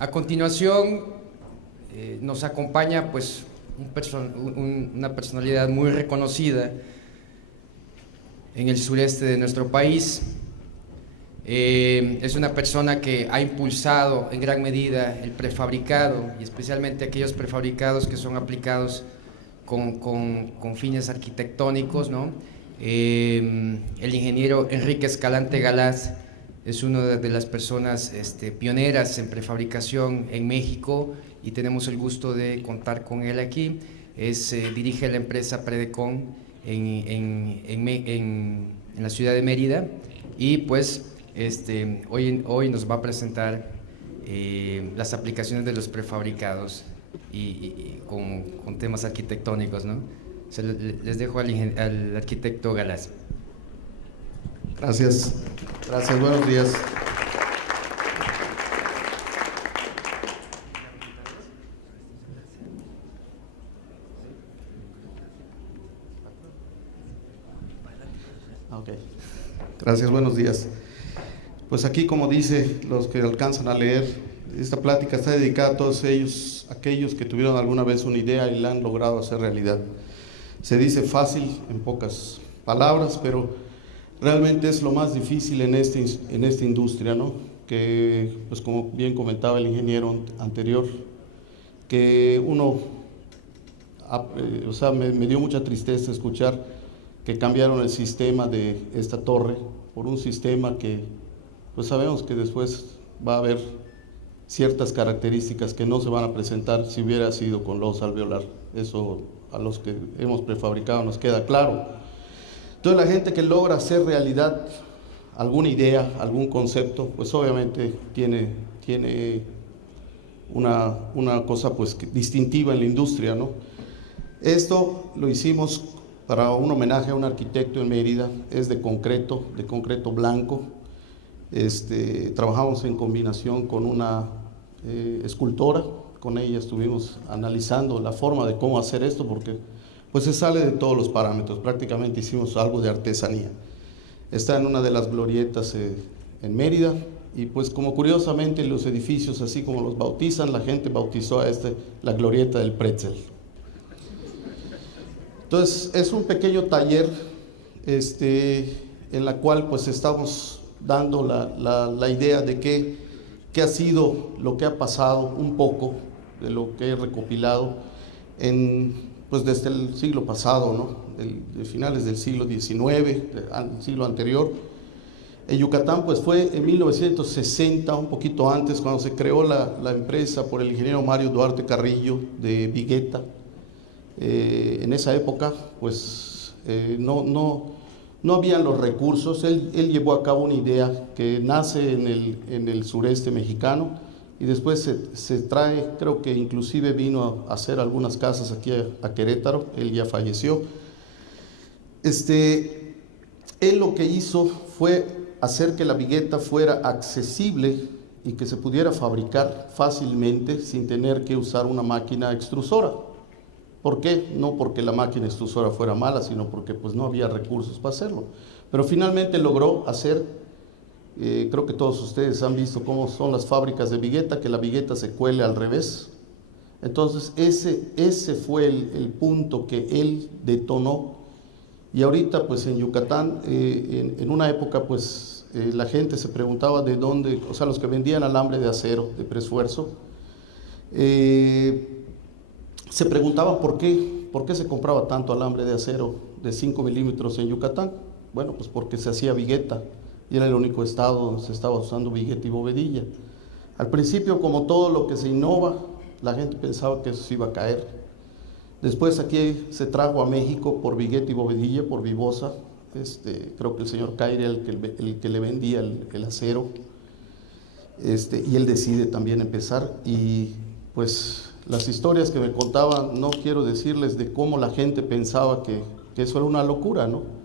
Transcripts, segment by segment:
A continuación, nos acompaña pues una personalidad muy reconocida en el sureste de nuestro país. Es una persona que ha impulsado en gran medida el prefabricado, y especialmente aquellos prefabricados que son aplicados con fines arquitectónicos, ¿no? El ingeniero Enrique Escalante Galaz es una de las personas pioneras en prefabricación en México, y tenemos el gusto de contar con él aquí. Dirige la empresa Predecon en la ciudad de Mérida, y pues hoy nos va a presentar las aplicaciones de los prefabricados y con temas arquitectónicos, ¿no? Les dejo al arquitecto Galaz. Gracias, buenos días. Okay. Gracias, buenos días. Pues aquí, como dice, los que alcanzan a leer, esta plática está dedicada a todos aquellos que tuvieron alguna vez una idea y la han logrado hacer realidad. Se dice fácil en pocas palabras, pero realmente es lo más difícil en esta industria, ¿no? Que, pues como bien comentaba el ingeniero anterior, que me dio mucha tristeza escuchar que cambiaron el sistema de esta torre por un sistema que, pues sabemos que después va a haber ciertas características que no se van a presentar si hubiera sido con losa alveolar. Eso a los que hemos prefabricado nos queda claro. Entonces la gente que logra hacer realidad alguna idea, algún concepto, pues obviamente tiene una cosa pues distintiva en la industria, ¿no? Esto lo hicimos para un homenaje a un arquitecto en Mérida, es de concreto blanco. Trabajamos en combinación con una escultora. Con ella estuvimos analizando la forma de cómo hacer esto, porque pues se sale de todos los parámetros. Prácticamente hicimos algo de artesanía. Está en una de las glorietas en Mérida, y pues como curiosamente los edificios, así como los bautizan, la gente bautizó a la glorieta del Pretzel. Entonces es un pequeño taller en la cual pues estamos dando la idea de qué ha sido lo que ha pasado, un poco de lo que he recopilado pues desde el siglo pasado, ¿no? De finales del siglo XIX, del siglo anterior. En Yucatán pues fue en 1960, un poquito antes, cuando se creó la empresa por el ingeniero Mario Duarte Carrillo de Vigueta. En esa época pues no habían los recursos. Él llevó a cabo una idea que nace en el sureste mexicano, y después se trae, creo que inclusive vino a hacer algunas casas aquí a Querétaro. Él ya falleció. Él lo que hizo fue hacer que la vigueta fuera accesible y que se pudiera fabricar fácilmente sin tener que usar una máquina extrusora. ¿Por qué? No porque la máquina extrusora fuera mala, sino porque pues no había recursos para hacerlo. Pero finalmente logró hacer, creo que todos ustedes han visto cómo son las fábricas de vigueta, que la vigueta se cuele al revés. Entonces ese fue el punto que él detonó. Y ahorita pues en Yucatán, en una época pues la gente se preguntaba de dónde, o sea, los que vendían alambre de acero, de preesfuerzo, se preguntaban por qué se compraba tanto alambre de acero de 5 milímetros en Yucatán. Bueno, pues porque se hacía vigueta, y era el único estado donde se estaba usando vigueta y bovedilla. Al principio, como todo lo que se innova, la gente pensaba que eso se iba a caer. Después aquí se trajo a México por vigueta y bovedilla, por Vibosa. Creo que el señor Caire era el que le vendía el acero, y él decide también empezar. Y pues las historias que me contaban, no quiero decirles de cómo la gente pensaba que eso era una locura, ¿no?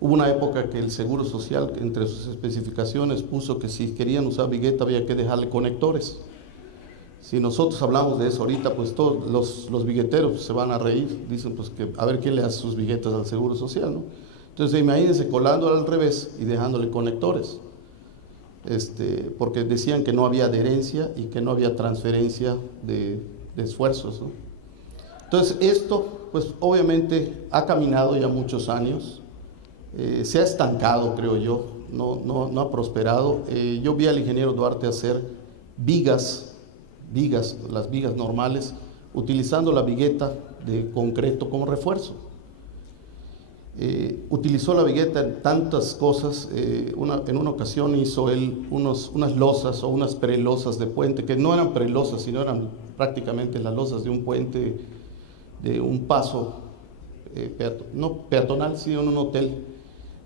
Hubo una época que el Seguro Social, entre sus especificaciones, puso que si querían usar vigueta había que dejarle conectores. Si nosotros hablamos de eso ahorita, pues todos los vigueteros se van a reír. Dicen pues que a ver quién le hace sus viguetas al Seguro Social, ¿no? Entonces imagínense colándole al revés y dejándole conectores. porque decían que no había adherencia y que no había transferencia de esfuerzos, ¿no? Entonces esto, pues obviamente ha caminado ya muchos años, se ha estancado, creo yo, no ha prosperado. Yo vi al ingeniero Duarte hacer vigas, las vigas normales, utilizando la vigueta de concreto como refuerzo. Utilizó la vigueta en tantas cosas. En una ocasión hizo él unas losas o unas prelosas de puente, que no eran prelosas, sino eran prácticamente las losas de un puente, de un paso, no peatonal, sino en un hotel,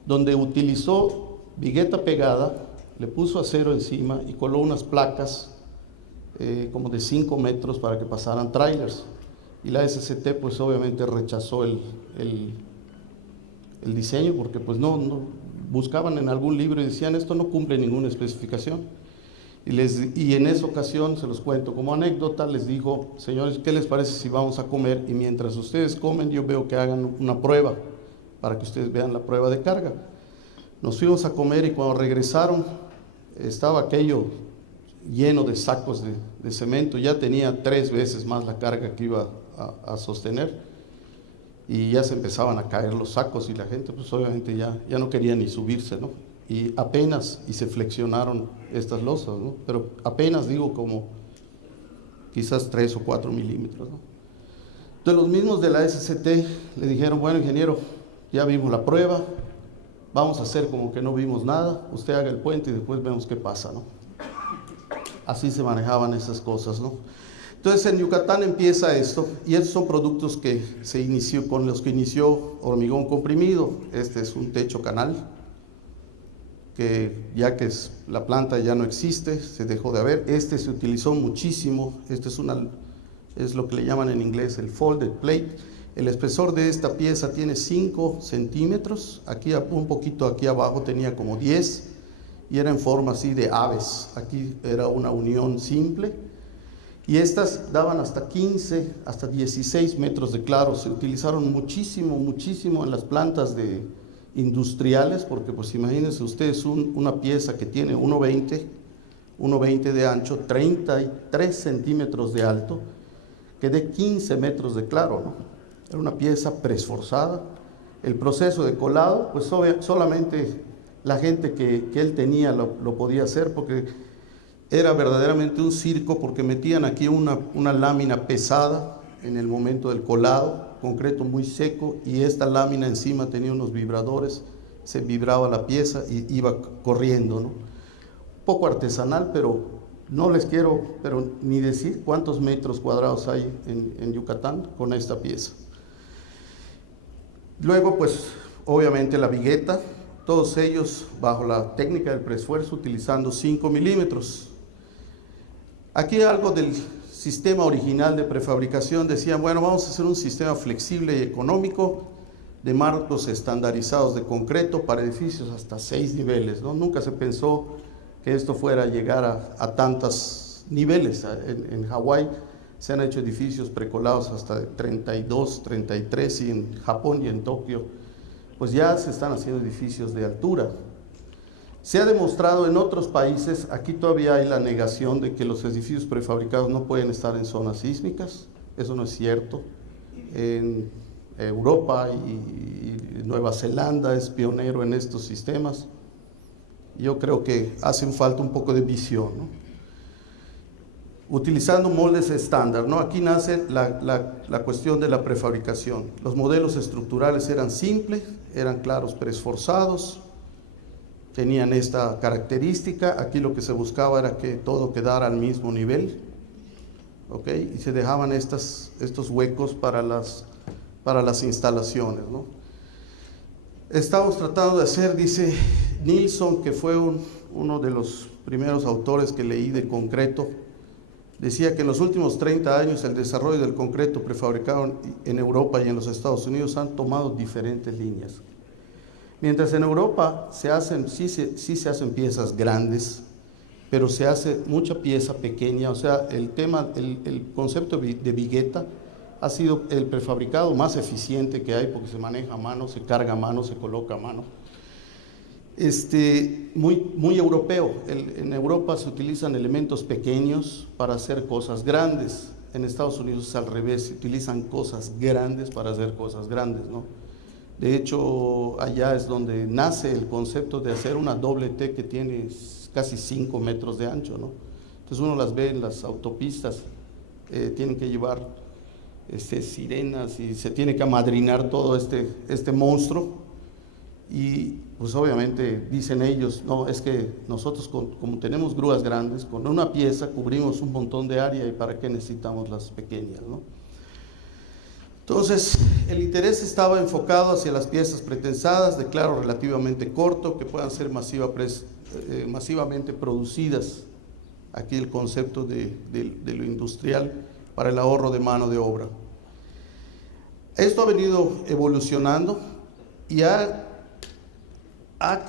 donde utilizó vigueta pegada, le puso acero encima y coló unas placas como de 5 metros para que pasaran trailers. Y la SCT pues obviamente rechazó el diseño, porque pues no buscaban en algún libro y decían esto no cumple ninguna especificación. Y en esa ocasión, se los cuento como anécdota, les dijo: señores, ¿qué les parece si vamos a comer? Y mientras ustedes comen, yo veo que hagan una prueba, para que ustedes vean la prueba de carga. Nos fuimos a comer y cuando regresaron, estaba aquello lleno de sacos de cemento, ya tenía 3 veces más la carga que iba a sostener, y ya se empezaban a caer los sacos y la gente pues obviamente ya no quería ni subirse, ¿no? Y se flexionaron estas losas, ¿no? Pero apenas, digo, como quizás 3 o 4 milímetros, ¿no? Entonces los mismos de la SCT le dijeron: bueno, ingeniero, ya vimos la prueba, vamos a hacer como que no vimos nada, usted haga el puente y después vemos qué pasa, ¿no? Así se manejaban esas cosas, ¿no? Entonces en Yucatán empieza esto, y estos son productos con los que inició Hormigón Comprimido. Este es un techo canal, que ya que la planta ya no existe, se dejó de haber. Este se utilizó muchísimo, es lo que le llaman en inglés el folded plate. El espesor de esta pieza tiene 5 centímetros, aquí un poquito aquí abajo tenía como 10, y era en forma así de aves. Aquí era una unión simple, y estas daban hasta 15, hasta 16 metros de claro. Se utilizaron muchísimo en las plantas industriales, porque pues imagínense ustedes una pieza que tiene 1,20 de ancho, 33 centímetros de alto, que dé 15 metros de claro, ¿no? Era una pieza preesforzada. El proceso de colado, pues solamente la gente que él tenía lo podía hacer, porque era verdaderamente un circo, porque metían aquí una lámina pesada en el momento del colado, concreto muy seco, y esta lámina encima tenía unos vibradores, se vibraba la pieza y iba corriendo, ¿no? Poco artesanal, pero no les quiero ni decir cuántos metros cuadrados hay en Yucatán con esta pieza. Luego, pues, obviamente la vigueta, todos ellos bajo la técnica del preesfuerzo, utilizando 5 milímetros. Aquí algo del sistema original de prefabricación: decían, bueno, vamos a hacer un sistema flexible y económico de marcos estandarizados de concreto para edificios hasta 6 niveles, ¿no? Nunca se pensó que esto fuera a llegar a tantos niveles. En Hawái se han hecho edificios precolados hasta de 32, 33, y en Japón y en Tokio pues ya se están haciendo edificios de altura. Se ha demostrado en otros países, aquí todavía hay la negación de que los edificios prefabricados no pueden estar en zonas sísmicas. Eso no es cierto. En Europa y Nueva Zelanda es pionero en estos sistemas. Yo creo que hacen falta un poco de visión, ¿no? Utilizando moldes estándar, ¿no? Aquí nace la cuestión de la prefabricación. Los modelos estructurales eran simples, eran claros, preesforzados, tenían esta característica. Aquí lo que se buscaba era que todo quedara al mismo nivel, ¿ok? Y se dejaban estos huecos para las instalaciones, ¿no? Estamos tratando de hacer, dice Nilsson, que fue uno de los primeros autores que leí de concreto, decía que en los últimos 30 años el desarrollo del concreto prefabricado en Europa y en los Estados Unidos han tomado diferentes líneas. Mientras en Europa sí se hacen piezas grandes, pero se hace mucha pieza pequeña. O sea, el concepto de vigueta ha sido el prefabricado más eficiente que hay, porque se maneja a mano, se carga a mano, se coloca a mano. muy europeo. En Europa se utilizan elementos pequeños para hacer cosas grandes. En Estados Unidos es al revés, se utilizan cosas grandes para hacer cosas grandes, ¿no? De hecho, allá es donde nace el concepto de hacer una doble T que tiene casi 5 metros de ancho, ¿no? Entonces uno las ve en las autopistas, tienen que llevar sirenas y se tiene que amadrinar todo este monstruo. Y pues obviamente dicen ellos, no, es que nosotros como tenemos grúas grandes, con una pieza cubrimos un montón de área y para qué necesitamos las pequeñas, ¿no? Entonces el interés estaba enfocado hacia las piezas pretensadas de claro relativamente corto que puedan ser masivamente producidas. Aquí el concepto de lo industrial para el ahorro de mano de obra. Esto ha venido evolucionando y ha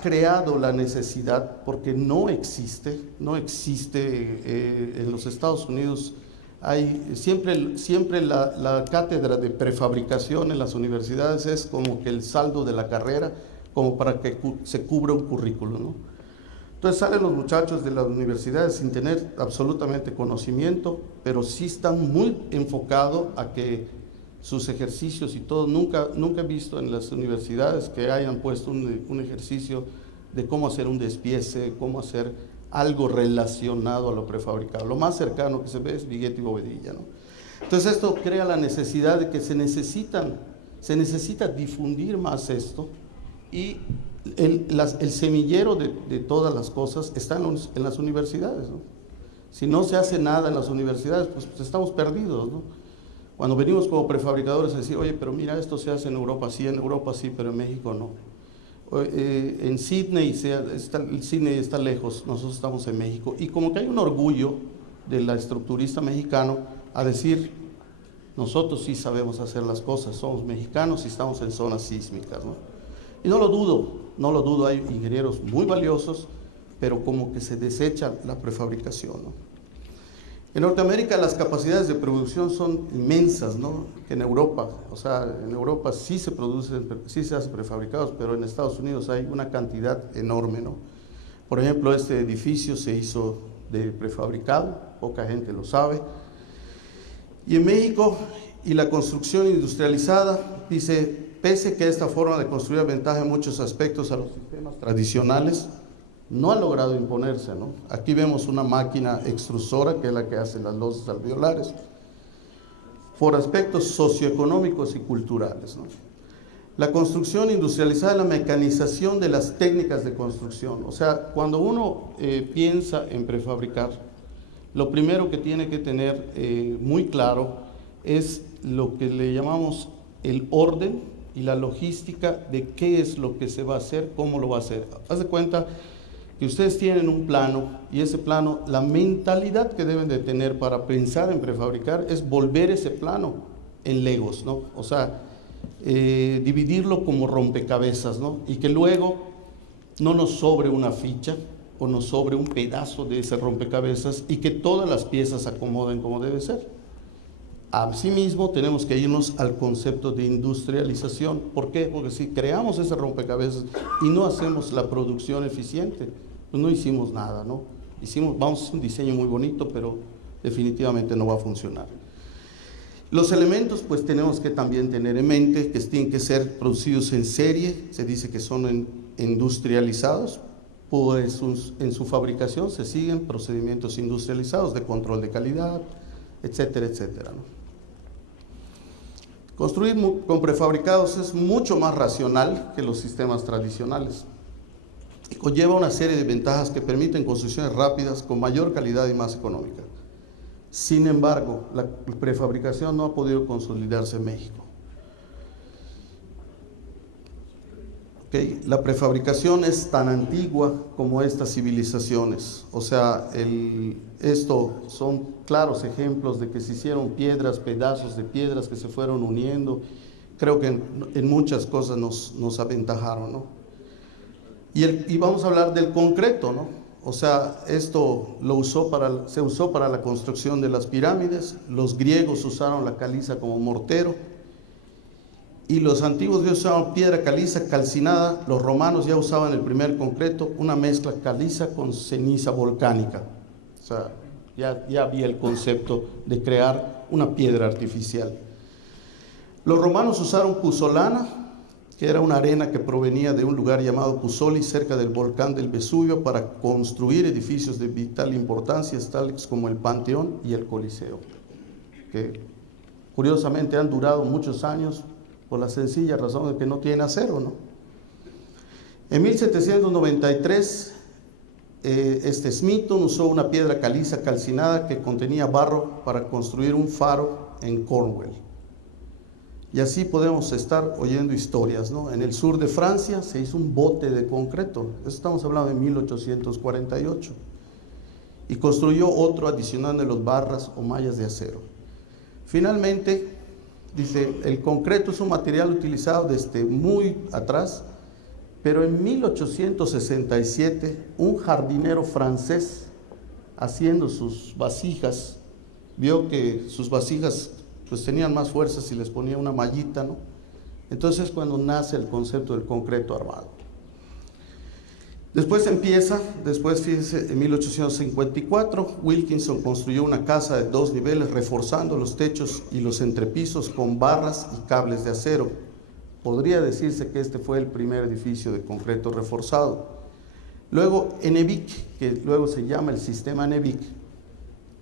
creado la necesidad, porque no existe en los Estados Unidos, hay siempre la cátedra de prefabricación en las universidades es como que el saldo de la carrera, como para que se cubra un currículo, ¿no? Entonces salen los muchachos de las universidades sin tener absolutamente conocimiento, pero sí están muy enfocados a que sus ejercicios y todo, nunca he visto en las universidades que hayan puesto un ejercicio de cómo hacer un despiece, cómo hacer algo relacionado a lo prefabricado. Lo más cercano que se ve es Vigueta y Bovedilla, ¿no? Entonces esto crea la necesidad de que se necesita difundir más esto, y el semillero de todas las cosas está en las universidades, ¿no? Si no se hace nada en las universidades, pues estamos perdidos, ¿no? Cuando venimos como prefabricadores a decir, oye, pero mira, esto se hace en Europa sí, pero en México no. En Sydney, Sydney está lejos, nosotros estamos en México. Y como que hay un orgullo del estructurista mexicano a decir, nosotros sí sabemos hacer las cosas, somos mexicanos y estamos en zonas sísmicas, ¿no? Y no lo dudo, hay ingenieros muy valiosos, pero como que se desecha la prefabricación, ¿no? En Norteamérica las capacidades de producción son inmensas, ¿no? Que en Europa, o sea, en Europa sí se hace prefabricados, pero en Estados Unidos hay una cantidad enorme, ¿no? Por ejemplo, este edificio se hizo de prefabricado, poca gente lo sabe. Y en México, y la construcción industrializada, dice, pese que esta forma de construir aventaja en muchos aspectos a los sistemas tradicionales, no ha logrado imponerse, ¿no? Aquí vemos una máquina extrusora que es la que hace las losas alveolares, por aspectos socioeconómicos y culturales, ¿no? La construcción industrializada es la mecanización de las técnicas de construcción. O sea, cuando uno piensa en prefabricar, lo primero que tiene que tener muy claro es lo que le llamamos el orden y la logística de qué es lo que se va a hacer, cómo lo va a hacer. Haz de cuenta que ustedes tienen un plano, y ese plano, la mentalidad que deben de tener para pensar en prefabricar es volver ese plano en legos, ¿no? O sea, dividirlo como rompecabezas, ¿no? Y que luego no nos sobre una ficha o nos sobre un pedazo de ese rompecabezas y que todas las piezas se acomoden como debe ser. Asimismo, tenemos que irnos al concepto de industrialización. ¿Por qué? Porque si creamos ese rompecabezas y no hacemos la producción eficiente, pues no hicimos nada, ¿no? Vamos a hacer un diseño muy bonito, pero definitivamente no va a funcionar. Los elementos, pues tenemos que también tener en mente que tienen que ser producidos en serie, se dice que son industrializados, pues en su fabricación se siguen procedimientos industrializados de control de calidad, etcétera, etcétera, ¿no? Construir con prefabricados es mucho más racional que los sistemas tradicionales y conlleva una serie de ventajas que permiten construcciones rápidas con mayor calidad y más económica. Sin embargo, la prefabricación no ha podido consolidarse en México. La prefabricación es tan antigua como estas civilizaciones, o sea, esto son claros ejemplos de que se hicieron piedras, pedazos de piedras que se fueron uniendo. Creo que en muchas cosas nos aventajaron, ¿no? Y vamos a hablar del concreto, ¿no? O sea, esto se usó para la construcción de las pirámides, los griegos usaron la caliza como mortero, y los antiguos ya usaban piedra caliza calcinada. Los romanos ya usaban el primer concreto, una mezcla caliza con ceniza volcánica. O sea, ya había el concepto de crear una piedra artificial. Los romanos usaron puzzolana, que era una arena que provenía de un lugar llamado Puzzoli, cerca del volcán del Vesubio, para construir edificios de vital importancia, tales como el Panteón y el Coliseo, que curiosamente han durado muchos años por la sencilla razón de que no tiene acero, ¿no? En 1793, Smeaton usó una piedra caliza calcinada que contenía barro para construir un faro en Cornwall. Y así podemos estar oyendo historias, ¿no? En el sur de Francia se hizo un bote de concreto, eso estamos hablando de 1848, y construyó otro adicionando los barras o mallas de acero. Finalmente, dice, el concreto es un material utilizado desde muy atrás, pero en 1867 un jardinero francés, haciendo sus vasijas, vio que sus vasijas pues tenían más fuerza si les ponía una mallita, ¿no? Entonces es cuando nace el concepto del concreto armado. Después fíjense, en 1854, Wilkinson construyó una casa de 2 niveles, reforzando los techos y los entrepisos con barras y cables de acero. Podría decirse que este fue el primer edificio de concreto reforzado. Luego, Enevic, que luego se llama el sistema Enevic,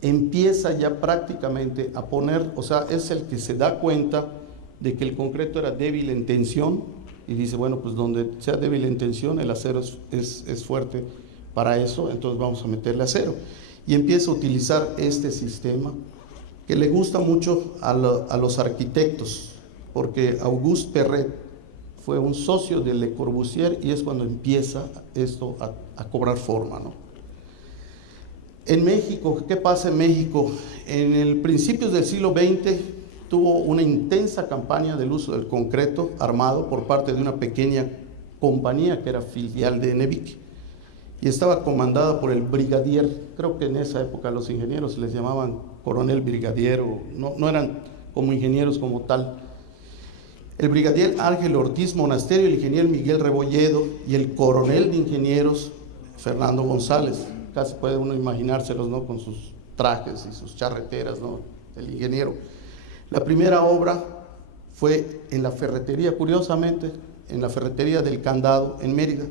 empieza ya prácticamente a poner, o sea, es el que se da cuenta de que el concreto era débil en tensión, y dice, bueno, pues donde sea débil en tensión, el acero es fuerte para eso, entonces vamos a meterle acero. Y empieza a utilizar este sistema que le gusta mucho a los arquitectos, porque Auguste Perret fue un socio de Le Corbusier, y es cuando empieza esto a cobrar forma, ¿no? En México, ¿qué pasa en México? En el principios del siglo XX tuvo una intensa campaña del uso del concreto armado por parte de una pequeña compañía que era filial de Enevic, y estaba comandada por el brigadier. Creo que en esa época los ingenieros les llamaban coronel brigadier, o no eran como ingenieros como tal. El brigadier Ángel Ortiz Monasterio, el ingeniero Miguel Rebolledo y el coronel de ingenieros Fernando González. Casi puede uno imaginárselos, ¿no? Con sus trajes y sus charreteras, ¿no? El ingeniero. La primera obra fue en la ferretería, curiosamente, en la ferretería del Candado, en Mérida.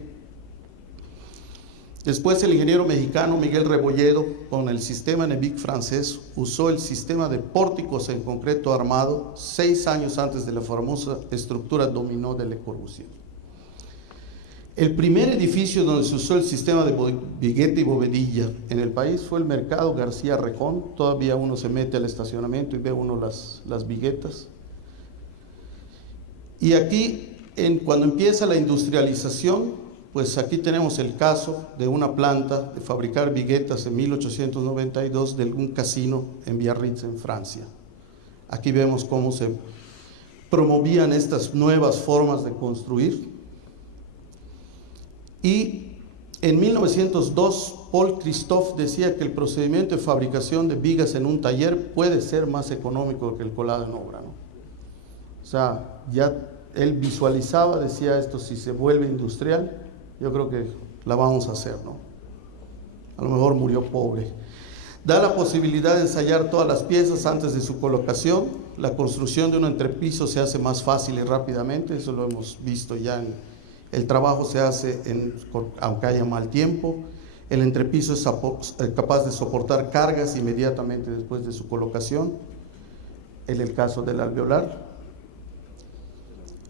Después el ingeniero mexicano Miguel Rebolledo, con el sistema Enevic francés, usó el sistema de pórticos en concreto armado 6 años antes de la famosa estructura dominó de Le Corbusier. El primer edificio donde se usó el sistema de vigueta y bovedilla en el país fue el Mercado García Rejón. Todavía uno se mete al estacionamiento y ve uno las viguetas. Y aquí, cuando empieza la industrialización, pues aquí tenemos el caso de una planta de fabricar viguetas en 1892 de un casino en Biarritz, en Francia. Aquí vemos cómo se promovían estas nuevas formas de construir. Y en 1902, Paul Christophe decía que el procedimiento de fabricación de vigas en un taller puede ser más económico que el colado en obra, ¿no? O sea, ya él visualizaba, decía, esto si se vuelve industrial, yo creo que la vamos a hacer, ¿no? A lo mejor murió pobre. Da la posibilidad de ensayar todas las piezas antes de su colocación. La construcción de un entrepiso se hace más fácil y rápidamente, eso lo hemos visto ya el trabajo se hace aunque haya mal tiempo. El entrepiso es capaz de soportar cargas inmediatamente después de su colocación, en el caso del alveolar.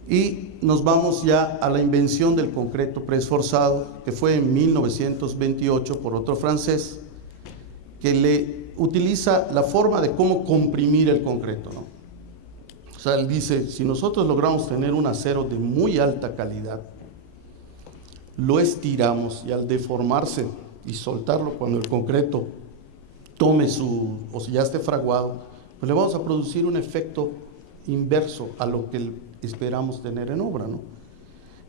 Y nos vamos ya a la invención del concreto preesforzado, que fue en 1928 por otro francés, que le utiliza la forma de cómo comprimir el concreto, ¿no? O sea, él dice, si nosotros logramos tener un acero de muy alta calidad, lo estiramos, y al deformarse y soltarlo cuando el concreto tome o si ya esté fraguado, pues le vamos a producir un efecto inverso a lo que esperamos tener en obra, ¿no?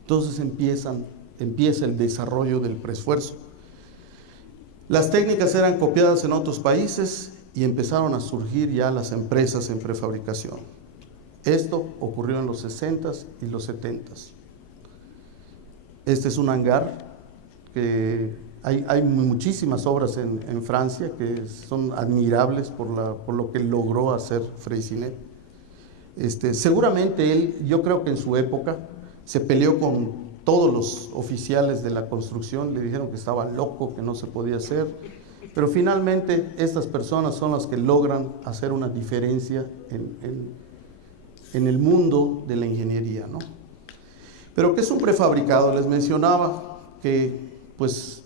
Entonces empieza el desarrollo del preesfuerzo. Las técnicas eran copiadas en otros países y empezaron a surgir ya las empresas en prefabricación. Esto ocurrió en los 60s y los 70s. Este es un hangar que hay muchísimas obras en Francia que son admirables por lo que logró hacer Freycinet. Seguramente él, yo creo que en su época, se peleó con todos los oficiales de la construcción, le dijeron que estaba loco, que no se podía hacer, pero finalmente estas personas son las que logran hacer una diferencia en el mundo de la ingeniería, ¿no? Pero ¿qué es un prefabricado? Les mencionaba que pues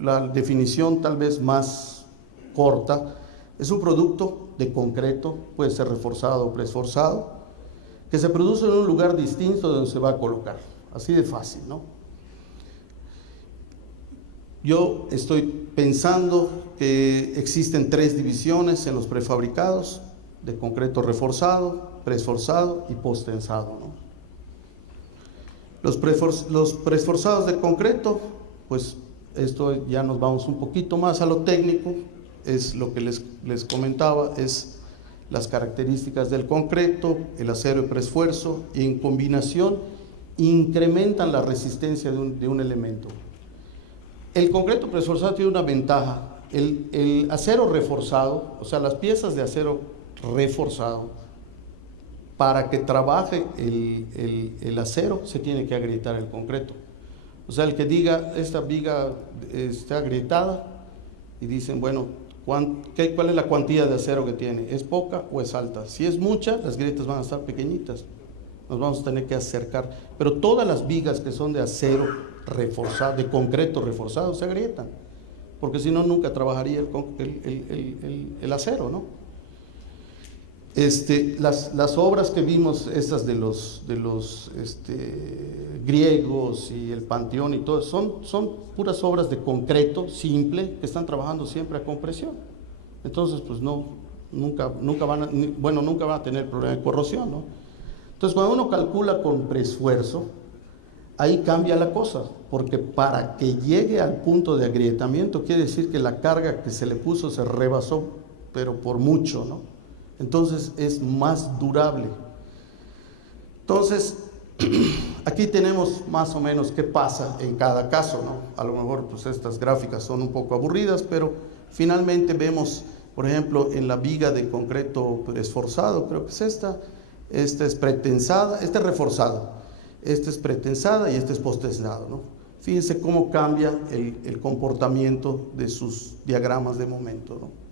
la definición tal vez más corta es un producto de concreto, puede ser reforzado o preesforzado, que se produce en un lugar distinto de donde se va a colocar, así de fácil, ¿no? Yo estoy pensando que existen 3 divisiones en los prefabricados: de concreto reforzado, preesforzado y posttensado, ¿no? Los preesforzados de concreto, pues esto ya nos vamos un poquito más a lo técnico, es lo que les comentaba, es las características del concreto, el acero de preesfuerzo, y en combinación incrementan la resistencia de un elemento. El concreto preesforzado tiene una ventaja: el acero reforzado, o sea, las piezas de acero reforzado, para que trabaje el acero se tiene que agrietar el concreto. O sea, el que diga esta viga está agrietada, y dicen, bueno, ¿cuál es la cuantía de acero que tiene? ¿Es poca o es alta? Si es mucha, las grietas van a estar pequeñitas, nos vamos a tener que acercar. Pero todas las vigas que son de acero reforzado, de concreto reforzado, se agrietan, porque si no, nunca trabajaría el acero, ¿no? Las obras que vimos, estas de los griegos y el Panteón y todo, son puras obras de concreto simple que están trabajando siempre a compresión. Entonces, pues nunca van a tener problema de corrosión, ¿no? Entonces, cuando uno calcula con preesfuerzo, ahí cambia la cosa, porque para que llegue al punto de agrietamiento quiere decir que la carga que se le puso se rebasó, pero por mucho, ¿no? Entonces es más durable. Entonces, aquí tenemos más o menos qué pasa en cada caso, ¿no? A lo mejor pues estas gráficas son un poco aburridas, pero finalmente vemos, por ejemplo, en la viga de concreto esforzado, creo que es esta es pretensada, esta es reforzada, esta es pretensada y esta es posttensado, ¿no? Fíjense cómo cambia el comportamiento de sus diagramas de momento, ¿no?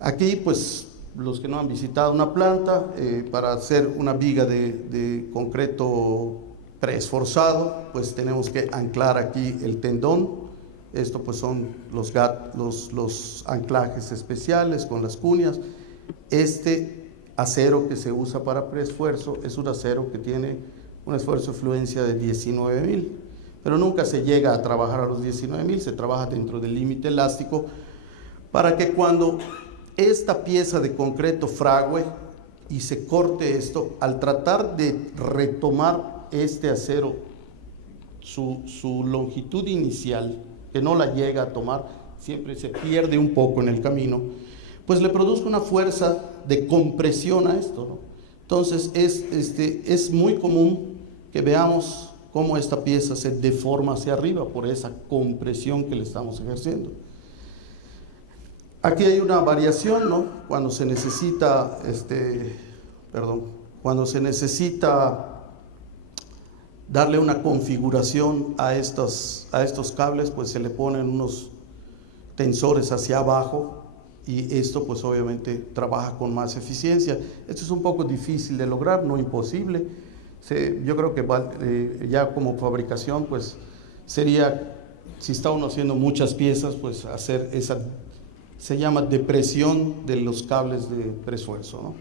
Aquí, pues, los que no han visitado una planta, para hacer una viga de concreto preesforzado, pues tenemos que anclar aquí el tendón. Esto pues son los anclajes especiales con las cuñas. Este acero que se usa para preesfuerzo es un acero que tiene un esfuerzo de fluencia de 19.000, pero nunca se llega a trabajar a los 19.000, se trabaja dentro del límite elástico para que cuando esta pieza de concreto frague y se corte esto, al tratar de retomar este acero su longitud inicial, que no la llega a tomar, siempre se pierde un poco en el camino, pues le produce una fuerza de compresión a esto, ¿no? Entonces es muy común que veamos cómo esta pieza se deforma hacia arriba por esa compresión que le estamos ejerciendo. Aquí hay una variación, ¿no? Cuando se necesita, cuando se necesita darle una configuración a estos cables, pues se le ponen unos tensores hacia abajo y esto pues obviamente trabaja con más eficiencia. Esto es un poco difícil de lograr, no imposible. Yo creo que ya como fabricación pues sería, si está uno haciendo muchas piezas, pues hacer esa, se llama depresión de los cables de preesfuerzo, ¿no?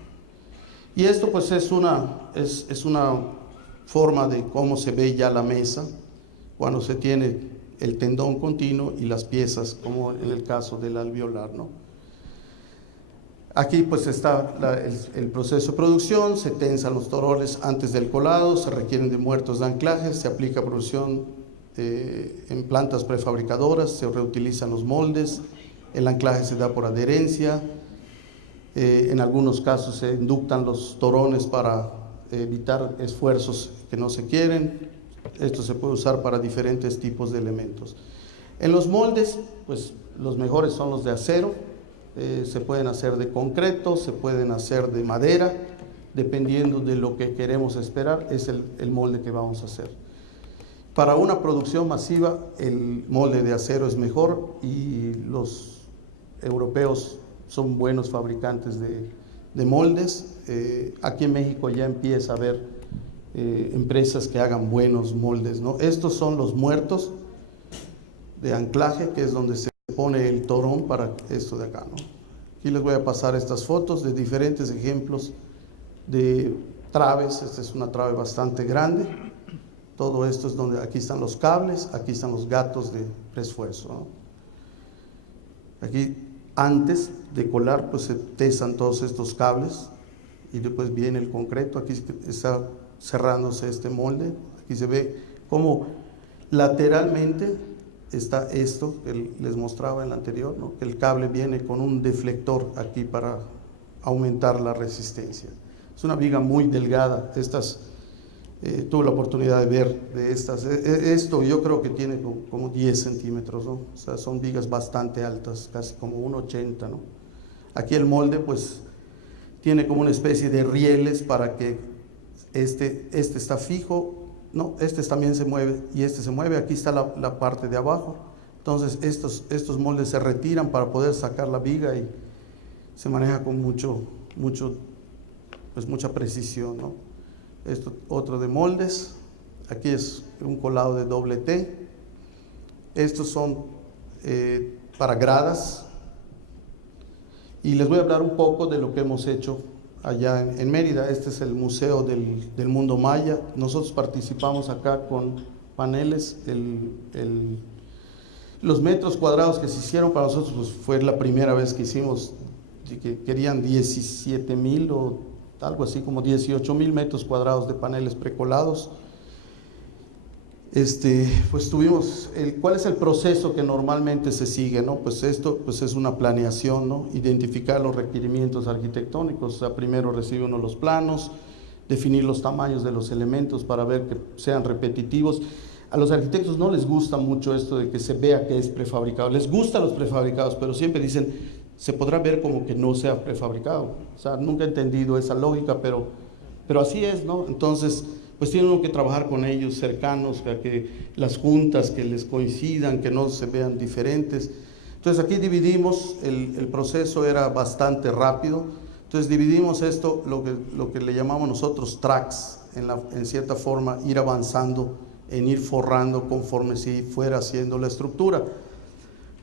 Y esto pues es una forma de cómo se ve ya la mesa cuando se tiene el tendón continuo y las piezas, como en el caso del alveolar, ¿no? Aquí pues está el proceso de producción, se tensan los toroles antes del colado, se requieren de muertos de anclaje, se aplica producción en plantas prefabricadoras, se reutilizan los moldes, el anclaje se da por adherencia, En algunos casos se inductan los torones para evitar esfuerzos que no se quieren. Esto se puede usar para diferentes tipos de elementos. En los moldes, pues los mejores son los de acero, se pueden hacer de concreto, se pueden hacer de madera, dependiendo de lo que queremos esperar, es el molde que vamos a hacer. Para una producción masiva, el molde de acero es mejor y los europeos son buenos fabricantes de moldes. Aquí en México ya empieza a haber empresas que hagan buenos moldes, ¿no? Estos son los muertos de anclaje, que es donde se pone el torón para esto de acá, ¿no? Aquí les voy a pasar estas fotos de diferentes ejemplos de traves. Esta es una trave bastante grande. Todo esto es donde aquí están los cables, aquí están los gatos de preesfuerzo, ¿no? Aquí, antes de colar, pues se tesan todos estos cables y después viene el concreto. Aquí está cerrándose este molde. Aquí se ve cómo lateralmente está esto que les mostraba en el anterior, ¿no? Que el cable viene con un deflector aquí para aumentar la resistencia. Es una viga muy delgada. Tuve la oportunidad de ver de estas. Esto yo creo que tiene como 10 centímetros, ¿no? O sea, son vigas bastante altas, casi como 1,80, ¿no? Aquí el molde, pues, tiene como una especie de rieles para que este está fijo, no, este también se mueve y este se mueve. Aquí está la parte de abajo. Entonces, estos moldes se retiran para poder sacar la viga y se maneja con mucha precisión, ¿no? Esto otro de moldes. Aquí es un colado de doble T. Estos son para gradas. Y les voy a hablar un poco de lo que hemos hecho allá en Mérida. Este es el Museo del Mundo Maya. Nosotros participamos acá con paneles. Los metros cuadrados que se hicieron para nosotros, pues, fue la primera vez que hicimos, que querían 17,000 o algo así como 18,000 metros cuadrados de paneles precolados. Pues tuvimos, ¿cuál es el proceso que normalmente se sigue, ¿no? Pues esto pues es una planeación, ¿no? Identificar los requerimientos arquitectónicos. O sea, primero recibe uno los planos, definir los tamaños de los elementos para ver que sean repetitivos. A los arquitectos no les gusta mucho esto de que se vea que es prefabricado. Les gustan los prefabricados, pero siempre dicen, se podrá ver como que no sea prefabricado. O sea, nunca he entendido esa lógica, pero así es, ¿no? Entonces, pues tiene uno que trabajar con ellos cercanos, para que las juntas que les coincidan, que no se vean diferentes. Entonces aquí dividimos, el proceso era bastante rápido. Entonces dividimos esto, lo que le llamamos nosotros tracks, en cierta forma ir avanzando, en ir forrando conforme si fuera haciendo la estructura.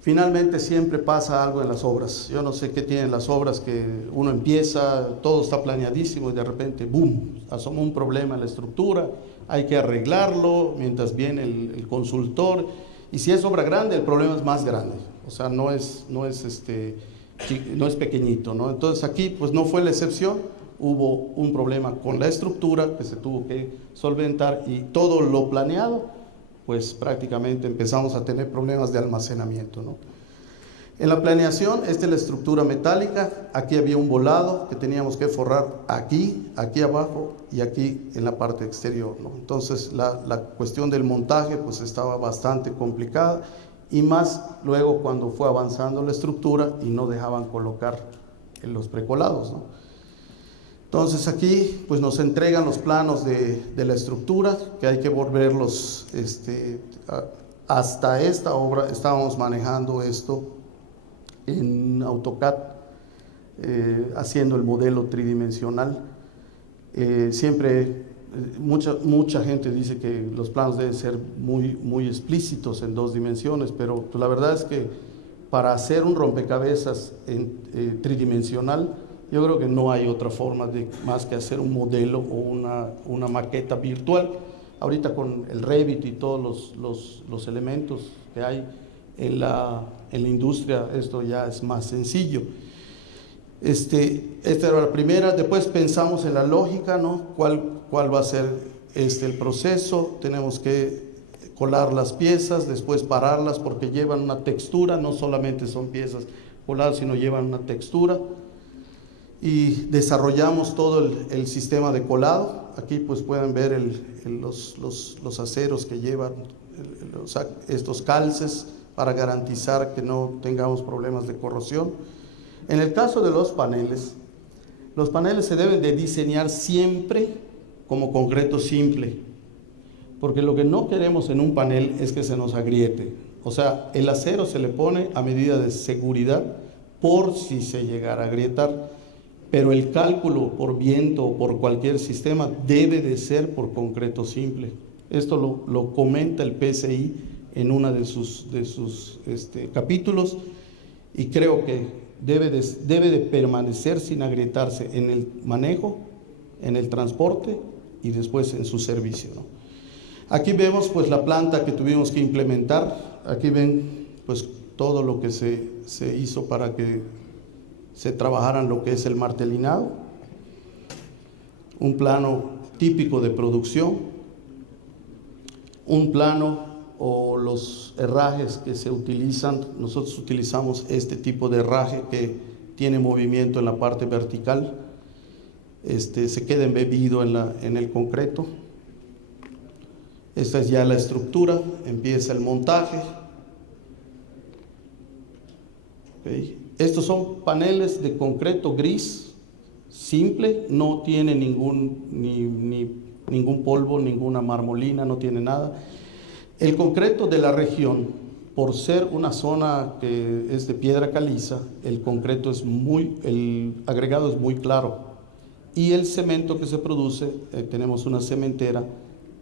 Finalmente siempre pasa algo en las obras. Yo no sé qué tienen las obras, que uno empieza, todo está planeadísimo y de repente, ¡boom!, asoma un problema en la estructura, hay que arreglarlo mientras viene el consultor. Y si es obra grande, el problema es más grande. O sea, no es pequeñito, ¿no? Entonces aquí pues no fue la excepción. Hubo un problema con la estructura que se tuvo que solventar y todo lo planeado, pues prácticamente empezamos a tener problemas de almacenamiento, ¿no? En la planeación, esta es la estructura metálica. Aquí había un volado que teníamos que forrar aquí abajo y aquí en la parte exterior, ¿no? Entonces la cuestión del montaje pues estaba bastante complicada, y más luego cuando fue avanzando la estructura y no dejaban colocar los precolados, ¿no? Entonces aquí pues nos entregan los planos de la estructura, que hay que volverlos, hasta esta obra estábamos manejando esto en AutoCAD, haciendo el modelo tridimensional. Siempre mucha gente dice que los planos deben ser muy explícitos en 2 dimensiones, pero pues la verdad es que para hacer un rompecabezas tridimensional, yo creo que no hay otra forma más que hacer un modelo o una maqueta virtual. Ahorita con el Revit y todos los elementos que hay en la industria, esto ya es más sencillo. Esta era la primera. Después pensamos en la lógica, ¿no? ¿Cuál va a ser el proceso? Tenemos que colar las piezas, después pararlas porque llevan una textura, no solamente son piezas coladas, sino llevan una textura. y desarrollamos todo el sistema de colado. Aquí pues pueden ver los aceros que llevan estos calces para garantizar que no tengamos problemas de corrosión. En el caso de los paneles se deben de diseñar siempre como concreto simple, porque lo que no queremos en un panel es que se nos agriete. O sea, el acero se le pone a medida de seguridad por si se llegara a agrietar, pero el cálculo por viento o por cualquier sistema debe de ser por concreto simple. Esto lo comenta el PSI en uno de sus capítulos, y creo que debe de permanecer sin agrietarse en el manejo, en el transporte y después en su servicio, ¿no? Aquí vemos pues la planta que tuvimos que implementar. Aquí ven pues todo lo que se hizo para que se trabajaran lo que es el martelinado, un plano típico de producción, un plano o los herrajes que se utilizan. Nosotros utilizamos este tipo de herraje que tiene movimiento en la parte vertical, se queda embebido en el concreto. Esta es ya la estructura, empieza el montaje. Okay. Estos son paneles de concreto gris, simple, no tiene ningún polvo, ninguna marmolina, no tiene nada. El concreto de la región, por ser una zona que es de piedra caliza, el agregado es muy claro. Y el cemento que se produce, tenemos una cementera,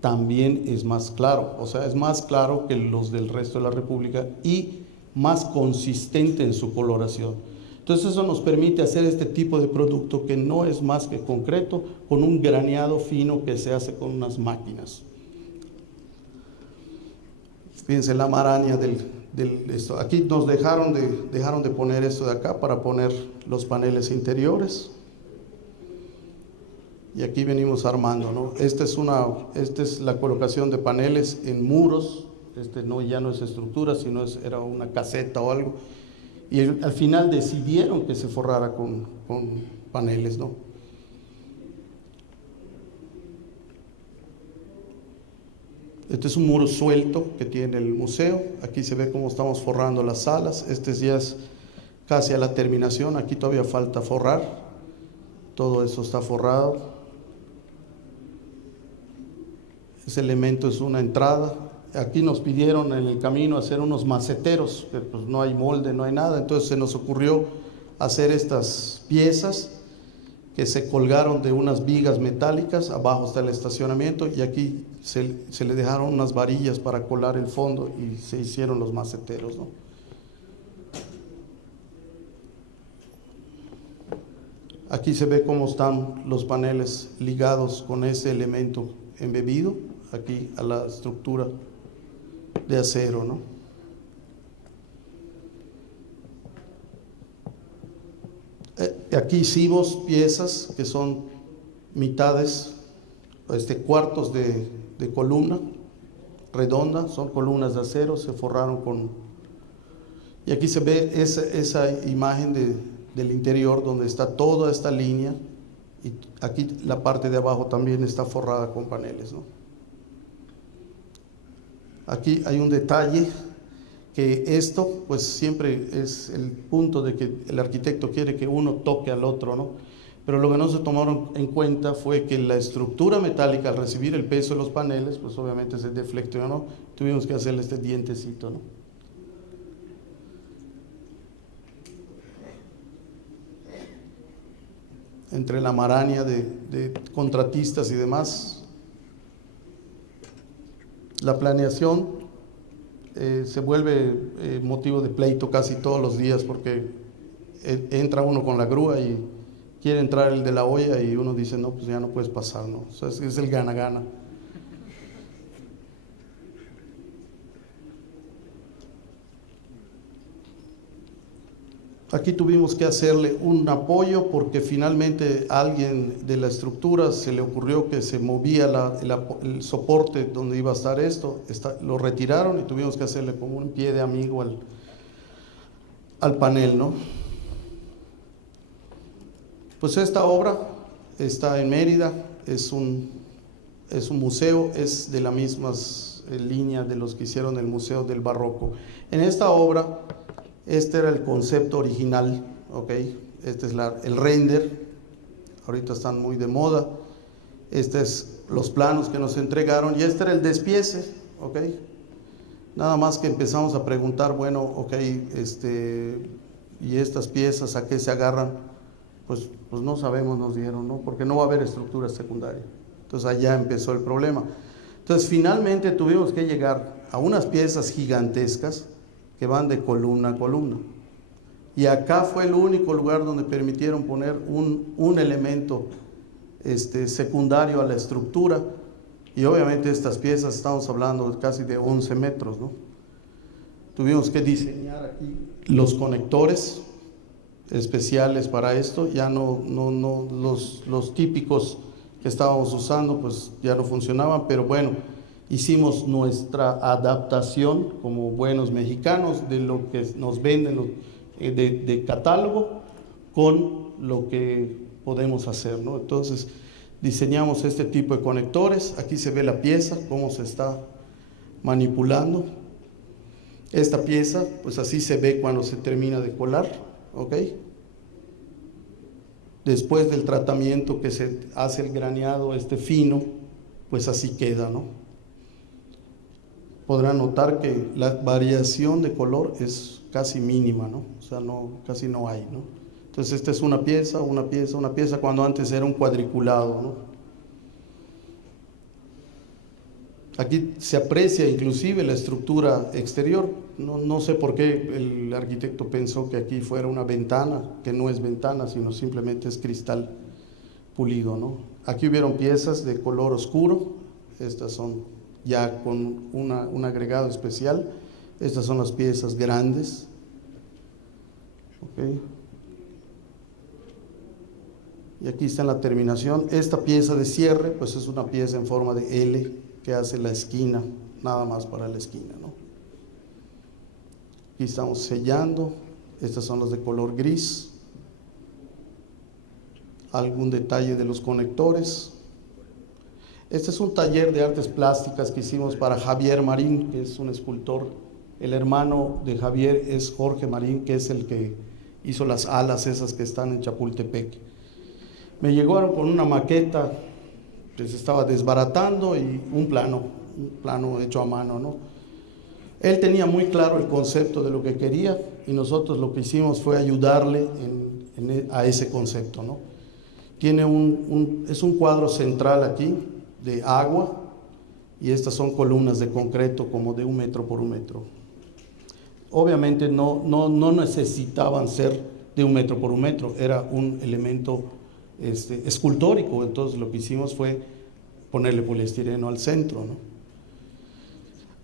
también es más claro, o sea, es más claro que los del resto de la República y más consistente en su coloración. Entonces eso nos permite hacer este tipo de producto que no es más que concreto, con un graneado fino que se hace con unas máquinas. Fíjense la maraña esto. Aquí nos dejaron de poner esto de acá para poner los paneles interiores. Y aquí venimos armando, ¿no? Esta es la colocación de paneles en muros. Ya no es estructura, sino era una caseta o algo. Y al final decidieron que se forrara con paneles, ¿no? Este es un muro suelto que tiene el museo. Aquí se ve cómo estamos forrando las salas. Ya es casi a la terminación. Aquí todavía falta forrar. Todo eso está forrado. Ese elemento es una entrada. Aquí nos pidieron en el camino hacer unos maceteros, que pues no hay molde, no hay nada. Entonces se nos ocurrió hacer estas piezas que se colgaron de unas vigas metálicas. Abajo está el estacionamiento y aquí se le dejaron unas varillas para colar el fondo y se hicieron los maceteros, ¿no? Aquí se ve cómo están los paneles ligados con ese elemento embebido aquí a la estructura de acero, ¿no? Aquí hicimos piezas que son mitades, cuartos de columna redonda, son columnas de acero, se forraron con... Y aquí se ve esa imagen del interior donde está toda esta línea, y aquí la parte de abajo también está forrada con paneles, ¿no? Aquí hay un detalle, que esto pues siempre es el punto de que el arquitecto quiere que uno toque al otro, ¿no? Pero lo que no se tomaron en cuenta fue que la estructura metálica, al recibir el peso de los paneles, pues obviamente se deflexionó. Tuvimos que hacerle este dientecito, ¿no? Entre la maraña de contratistas y demás. La planeación se vuelve motivo de pleito casi todos los días, porque entra uno con la grúa y quiere entrar el de la olla y uno dice, no, pues ya no puedes pasar, ¿no? O sea, es el gana-gana. Aquí tuvimos que hacerle un apoyo porque finalmente a alguien de la estructura se le ocurrió que se movía el soporte donde iba a estar esto, lo retiraron y tuvimos que hacerle como un pie de amigo al panel, ¿no? Pues esta obra está en Mérida, es un museo, es de las mismas líneas de los que hicieron el Museo del Barroco. En esta obra, este era el concepto original, ¿ok? Este es el render, ahorita están muy de moda. Este es los planos que nos entregaron y este era el despiece, ¿ok? Nada más que empezamos a preguntar, bueno, ok, y estas piezas, ¿a qué se agarran? Pues no sabemos, nos dijeron, ¿no? Porque no va a haber estructura secundaria. Entonces allá empezó el problema. Entonces finalmente tuvimos que llegar a unas piezas gigantescas que van de columna a columna. Y acá fue el único lugar donde permitieron poner un elemento secundario a la estructura. Y obviamente estas piezas, estamos hablando de casi de 11 metros, ¿no? Tuvimos que diseñar aquí los conectores especiales para esto, ya no los típicos que estábamos usando pues ya no funcionaban, pero bueno, hicimos nuestra adaptación como buenos mexicanos de lo que nos venden de catálogo con lo que podemos hacer, ¿no? Entonces diseñamos este tipo de conectores. Aquí se ve la pieza, cómo se está manipulando. Esta pieza, pues así se ve cuando se termina de colar, ¿ok? Después del tratamiento que se hace el graneado fino, pues así queda, ¿no? Podrán notar que la variación de color es casi mínima, ¿no? O sea, casi no hay, ¿no? Entonces esta es una pieza, cuando antes era un cuadriculado, ¿no? Aquí se aprecia inclusive la estructura exterior. No sé por qué el arquitecto pensó que aquí fuera una ventana, que no es ventana, sino simplemente es cristal pulido, ¿no? Aquí hubieron piezas de color oscuro, estas son ya con un agregado especial. Estas son las piezas grandes, ¿ok? Y aquí está la terminación. Esta pieza de cierre, pues es una pieza en forma de L que hace la esquina, nada más para la esquina, ¿no? Aquí estamos sellando. Estas son las de color gris. Algún detalle de los conectores. Este es un taller de artes plásticas que hicimos para Javier Marín, que es un escultor. El hermano de Javier es Jorge Marín, que es el que hizo las alas esas que están en Chapultepec. Me llegaron con una maqueta que se estaba desbaratando y un plano hecho a mano, ¿no? Él tenía muy claro el concepto de lo que quería y nosotros lo que hicimos fue ayudarle a ese concepto, ¿no? Tiene es un cuadro central aquí de agua y estas son columnas de concreto como de 1 metro por 1 metro. Obviamente no necesitaban ser de 1 metro por 1 metro, era un elemento escultórico. Entonces lo que hicimos fue ponerle poliestireno al centro, ¿no?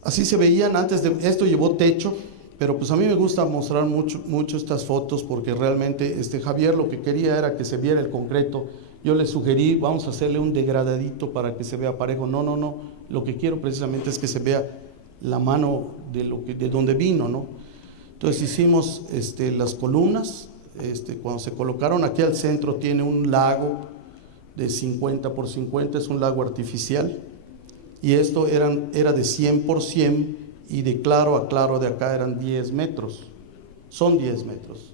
Así se veían antes de esto. Llevó techo, pero pues a mí me gusta mostrar mucho estas fotos porque realmente Javier lo que quería era que se viera el concreto. Yo le sugerí, vamos a hacerle un degradadito para que se vea parejo. No, lo que quiero precisamente es que se vea la mano de donde vino, ¿no? Entonces hicimos las columnas. Cuando se colocaron aquí al centro tiene un lago de 50 por 50, es un lago artificial, y esto era de 100 por 100 y de claro a claro de acá eran 10 metros, son 10 metros.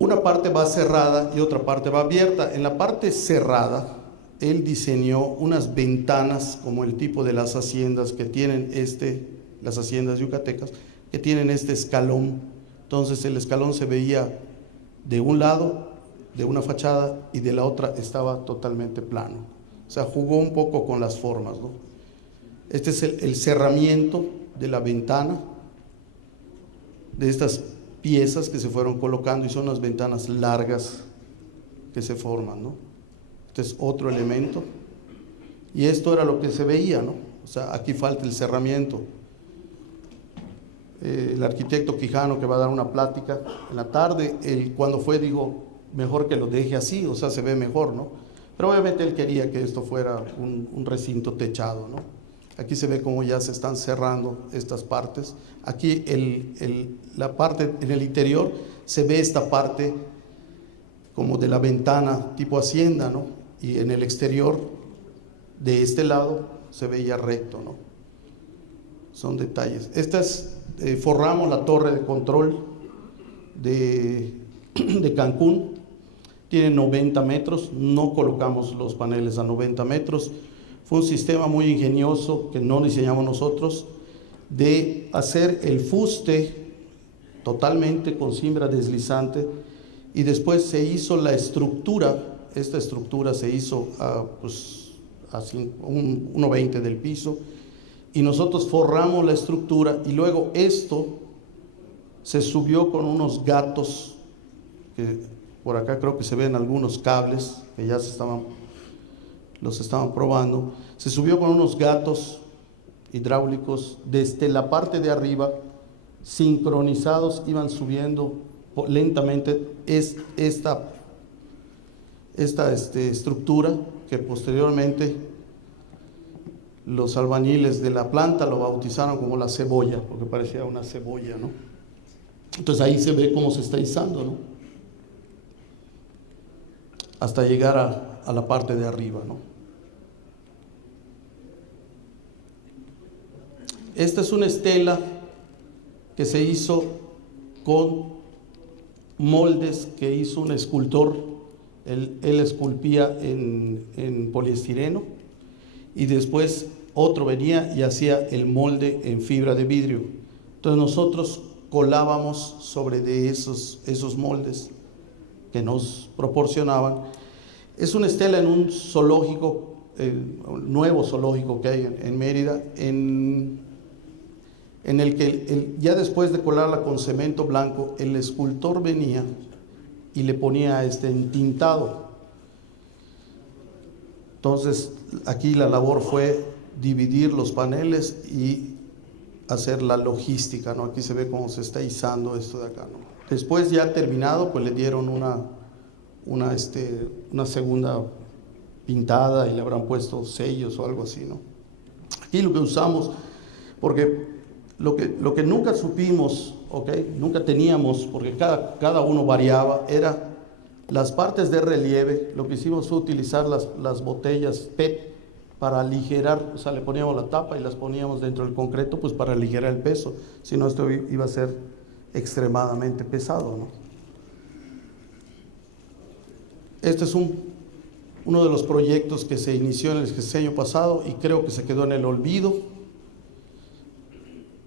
Una parte va cerrada y otra parte va abierta. En la parte cerrada él diseñó unas ventanas como el tipo de las haciendas que tienen las haciendas yucatecas, que tienen este escalón. Entonces el escalón se veía de un lado, de una fachada, y de la otra estaba totalmente plano. O sea, jugó un poco con las formas, ¿no? Este es el cerramiento de la ventana, de estas piezas que se fueron colocando, y son las ventanas largas que se forman, ¿no? Este es otro elemento. Y esto era lo que se veía, ¿no? O sea, aquí falta el cerramiento. El arquitecto Quijano, que va a dar una plática en la tarde, cuando fue dijo, mejor que lo deje así, o sea, se ve mejor, ¿no? Pero obviamente él quería que esto fuera un recinto techado, ¿no? Aquí se ve cómo ya se están cerrando estas partes. Aquí la parte en el interior se ve esta parte como de la ventana tipo hacienda, ¿no? Y en el exterior de este lado se veía recto, ¿no? Son detalles. Forramos la torre de control de Cancún, tiene 90 metros, no colocamos los paneles a 90 metros, fue un sistema muy ingenioso que no diseñamos nosotros, de hacer el fuste totalmente con cimbra deslizante, y después se hizo la estructura. Esta estructura se hizo a 1,20 del piso, y nosotros forramos la estructura, y luego esto se subió con unos gatos, que por acá creo que se ven algunos cables que ya los estaban probando. Se subió con unos gatos hidráulicos desde la parte de arriba, sincronizados, iban subiendo lentamente esta estructura, que posteriormente los albañiles de la planta lo bautizaron como la cebolla, porque parecía una cebolla, ¿no? Entonces ahí se ve cómo se está izando, ¿no? Hasta llegar a la parte de arriba, ¿no? Esta es una estela que se hizo con moldes que hizo un escultor. Él esculpía en poliestireno, y después otro venía y hacía el molde en fibra de vidrio. Entonces nosotros colábamos sobre de esos moldes que nos proporcionaban. Es una estela en un zoológico, nuevo zoológico que hay en Mérida, en el que ya después de colarla con cemento blanco, el escultor venía y le ponía entintado. Entonces aquí la labor fue dividir los paneles y hacer la logística, ¿no? Aquí se ve cómo se está izando esto de acá, ¿no? Después, ya terminado, pues le dieron una segunda pintada y le habrán puesto sellos o algo así, ¿no? Aquí lo que usamos, porque lo que nunca supimos, ¿okay? Nunca teníamos, porque cada uno variaba, era las partes de relieve. Lo que hicimos fue utilizar las botellas PET para aligerar, o sea, le poníamos la tapa y las poníamos dentro del concreto, pues para aligerar el peso, si no esto iba a ser extremadamente pesado, ¿no? Este es uno de los proyectos que se inició en el sexenio pasado y creo que se quedó en el olvido.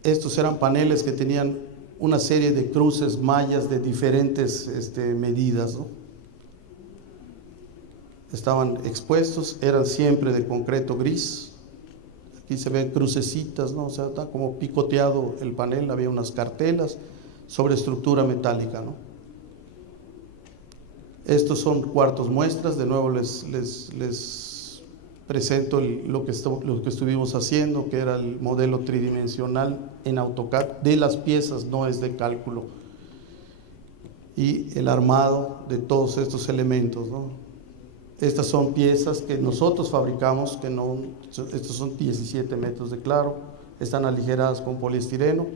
Estos eran paneles que tenían una serie de cruces mayas de diferentes medidas, ¿no? Estaban expuestos, eran siempre de concreto gris. Aquí se ven crucecitas, ¿no? O sea, está como picoteado el panel, había unas cartelas sobre estructura metálica, ¿no? Estos son cuartos muestras. De nuevo les presento lo que estuvimos haciendo, que era el modelo tridimensional en AutoCAD de las piezas, no es de cálculo, y el armado de todos estos elementos, ¿no? Estas son piezas que nosotros fabricamos, estos son 17 metros de claro, están aligeradas con poliestireno.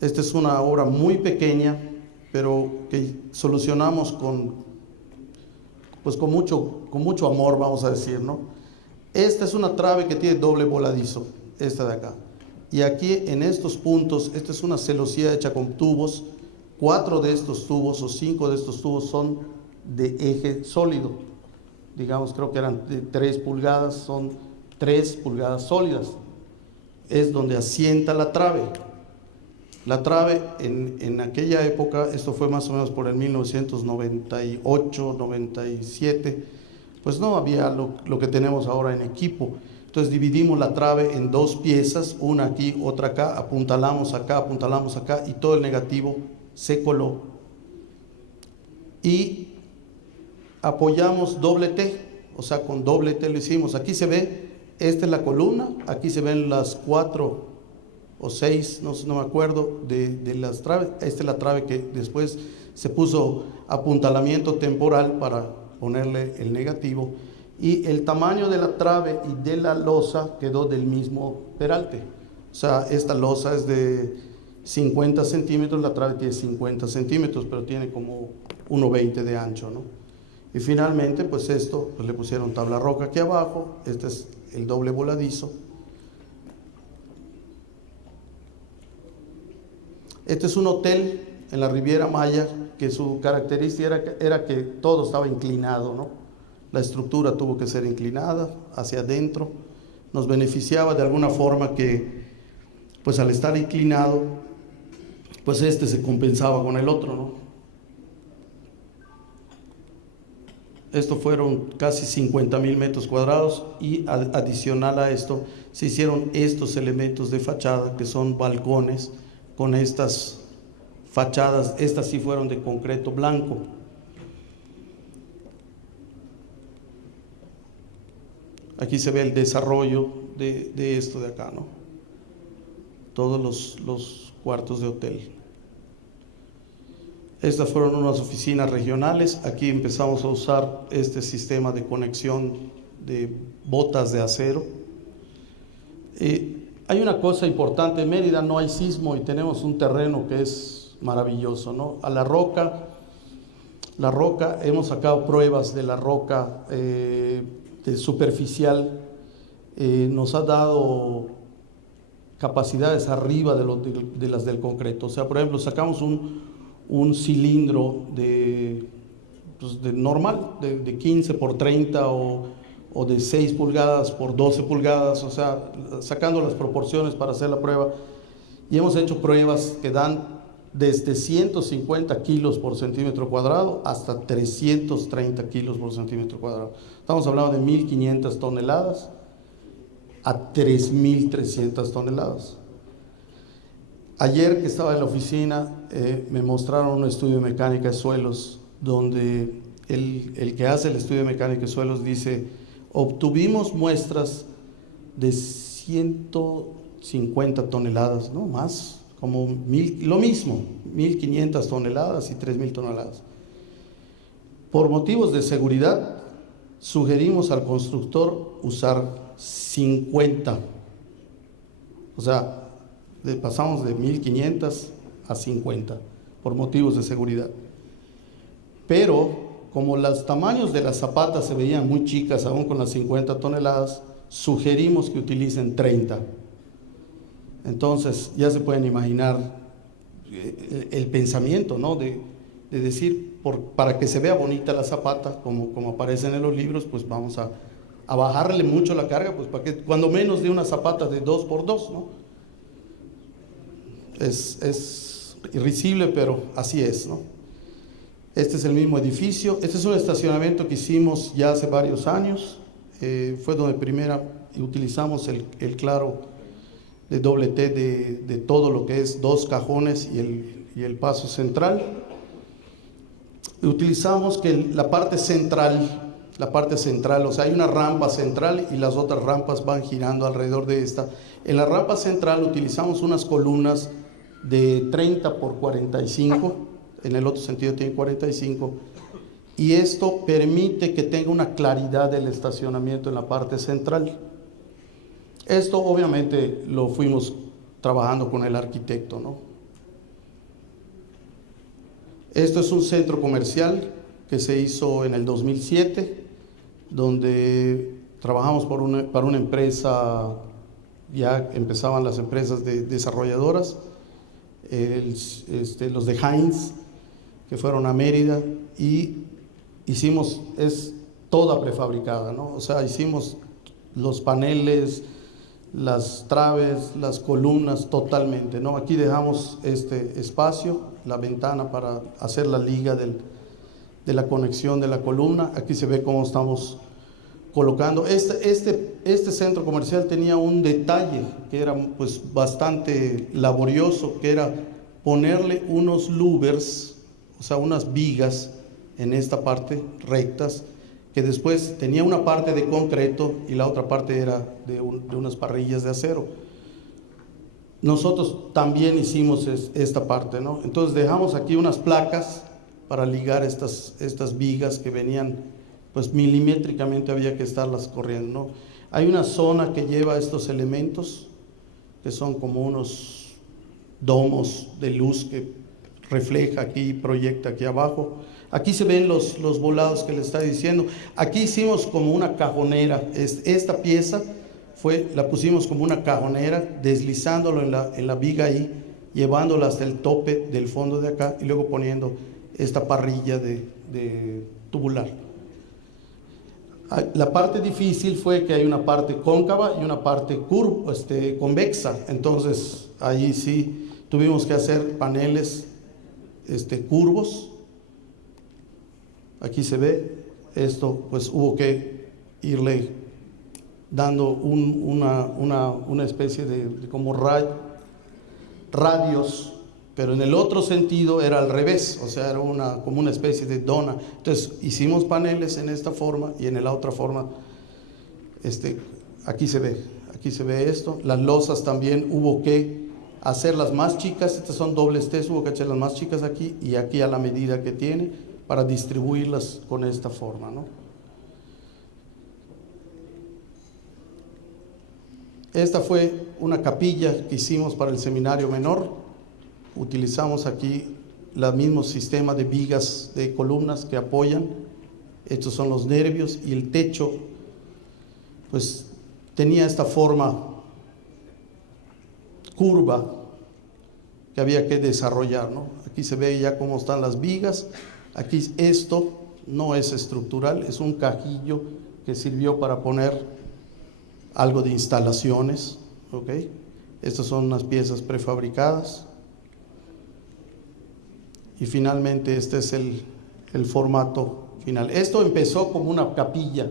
Esta es una obra muy pequeña, pero que solucionamos con mucho amor, vamos a decir, ¿no? Esta es una trave que tiene doble voladizo, esta de acá. Y aquí en estos puntos, esta es una celosía hecha con tubos. 4 de estos tubos o 5 de estos tubos son de eje sólido. Digamos, creo que eran de 3 pulgadas, son 3 pulgadas sólidas. Es donde asienta la trave. La trave en aquella época, esto fue más o menos por el 1998, 97, pues no había lo que tenemos ahora en equipo. Entonces dividimos la trave en 2 piezas, una aquí, otra acá, apuntalamos acá, y todo el negativo se coló. Y apoyamos doble T, o sea, con doble T lo hicimos. Aquí se ve, esta es la columna, aquí se ven las 4 o 6, no me acuerdo, de las traves. Esta es la trave que después se puso apuntalamiento temporal para ponerle el negativo, y el tamaño de la trave y de la losa quedó del mismo peralte. O sea, esta losa es de 50 centímetros, la trave tiene 50 centímetros, pero tiene como 1,20 de ancho, ¿no? Y finalmente, pues esto, pues le pusieron tabla roca aquí abajo, este es el doble voladizo. Este es un hotel en la Riviera Maya que su característica era que todo estaba inclinado, ¿no? La estructura tuvo que ser inclinada hacia adentro. Nos beneficiaba de alguna forma que, pues al estar inclinado, pues este se compensaba con el otro, ¿no? Esto fueron casi 50,000 metros cuadrados y adicional a esto se hicieron estos elementos de fachada que son balcones con estas fachadas. Estas sí fueron de concreto blanco. Aquí se ve el desarrollo de esto de acá, ¿no? Todos los cuartos de hotel. Estas fueron unas oficinas regionales. Aquí empezamos a usar este sistema de conexión de botas de acero. Hay una cosa importante, en Mérida no hay sismo y tenemos un terreno que es maravilloso, ¿no? A la roca, hemos sacado pruebas de la roca de superficial, nos ha dado capacidades arriba de las del concreto. O sea, por ejemplo, sacamos un cilindro de normal, de 15 por 30 o de 6 pulgadas por 12 pulgadas, o sea, sacando las proporciones para hacer la prueba. Y hemos hecho pruebas que dan desde 150 kilos por centímetro cuadrado hasta 330 kilos por centímetro cuadrado. Estamos hablando de 1.500 toneladas a 3.300 toneladas. Ayer que estaba en la oficina me mostraron un estudio de mecánica de suelos donde el que hace el estudio de mecánica de suelos dice: obtuvimos muestras de 150 toneladas, no más, como lo mismo, 1.500 toneladas y 3.000 toneladas. Por motivos de seguridad, sugerimos al constructor usar 50, o sea, pasamos de 1.500 a 50 por motivos de seguridad. Pero como los tamaños de las zapatas se veían muy chicas aún con las 50 toneladas, sugerimos que utilicen 30. Entonces ya se pueden imaginar el pensamiento, ¿no? de decir, para que se vea bonita la zapata, como aparecen en los libros, pues vamos a bajarle mucho la carga, pues para que cuando menos de una zapata de 2x2, ¿no? Es irrisible, pero así es, ¿no? Este es el mismo edificio. Este es un estacionamiento que hicimos ya hace varios años. Fue donde primero utilizamos el claro de doble T de todo lo que es 2 cajones y el paso central. Utilizamos que la parte central, o sea, hay una rampa central y las otras rampas van girando alrededor de esta. En la rampa central utilizamos unas columnas de 30 por 45, en el otro sentido tiene 45, y esto permite que tenga una claridad del estacionamiento en la parte central. Esto obviamente lo fuimos trabajando con el arquitecto, ¿no? Esto es un centro comercial que se hizo en el 2007, donde trabajamos para una empresa, ya empezaban las empresas desarrolladoras, los de Heinz, que fueron a Mérida, y hicimos, es toda prefabricada, ¿no? O sea, hicimos los paneles, las traves, las columnas totalmente, ¿no? Aquí dejamos este espacio, la ventana para hacer la liga de la conexión de la columna. Aquí se ve cómo estamos colocando. Este centro comercial tenía un detalle que era pues bastante laborioso, que era ponerle unos louvers, o sea, unas vigas en esta parte rectas, que después tenía una parte de concreto y la otra parte era de unas parrillas de acero. Nosotros también hicimos esta parte, ¿no? Entonces dejamos aquí unas placas para ligar estas vigas que venían, pues milimétricamente había que estarlas corriendo, ¿no? Hay una zona que lleva estos elementos, que son como unos domos de luz que refleja aquí, proyecta aquí abajo. Aquí se ven los volados que le está diciendo. Aquí hicimos como una cajonera. Esta pieza la pusimos como una cajonera, deslizándolo en la viga ahí, llevándola hasta el tope del fondo de acá y luego poniendo esta parrilla de tubular. La parte difícil fue que hay una parte cóncava y una parte convexa. Entonces ahí sí tuvimos que hacer paneles curvos. Aquí se ve esto, pues hubo que irle dando una especie de como radios, pero en el otro sentido era al revés, o sea, era como una especie de dona. Entonces hicimos paneles en esta forma y en la otra forma, aquí se ve esto. Las losas también hubo que hacerlas más chicas, estas son dobles T, hubo que hacerlas más chicas aquí y aquí a la medida que tiene, para distribuirlas con esta forma, ¿no? Esta fue una capilla que hicimos para el seminario menor. Utilizamos aquí el mismo sistema de vigas, de columnas que apoyan. Estos son los nervios y el techo, pues tenía esta forma curva que había que desarrollar, ¿no? Aquí se ve ya cómo están las vigas. Aquí esto no es estructural, es un cajillo que sirvió para poner algo de instalaciones, ¿ok? Estas son unas piezas prefabricadas. Y finalmente este es el formato final. Esto empezó como una capilla,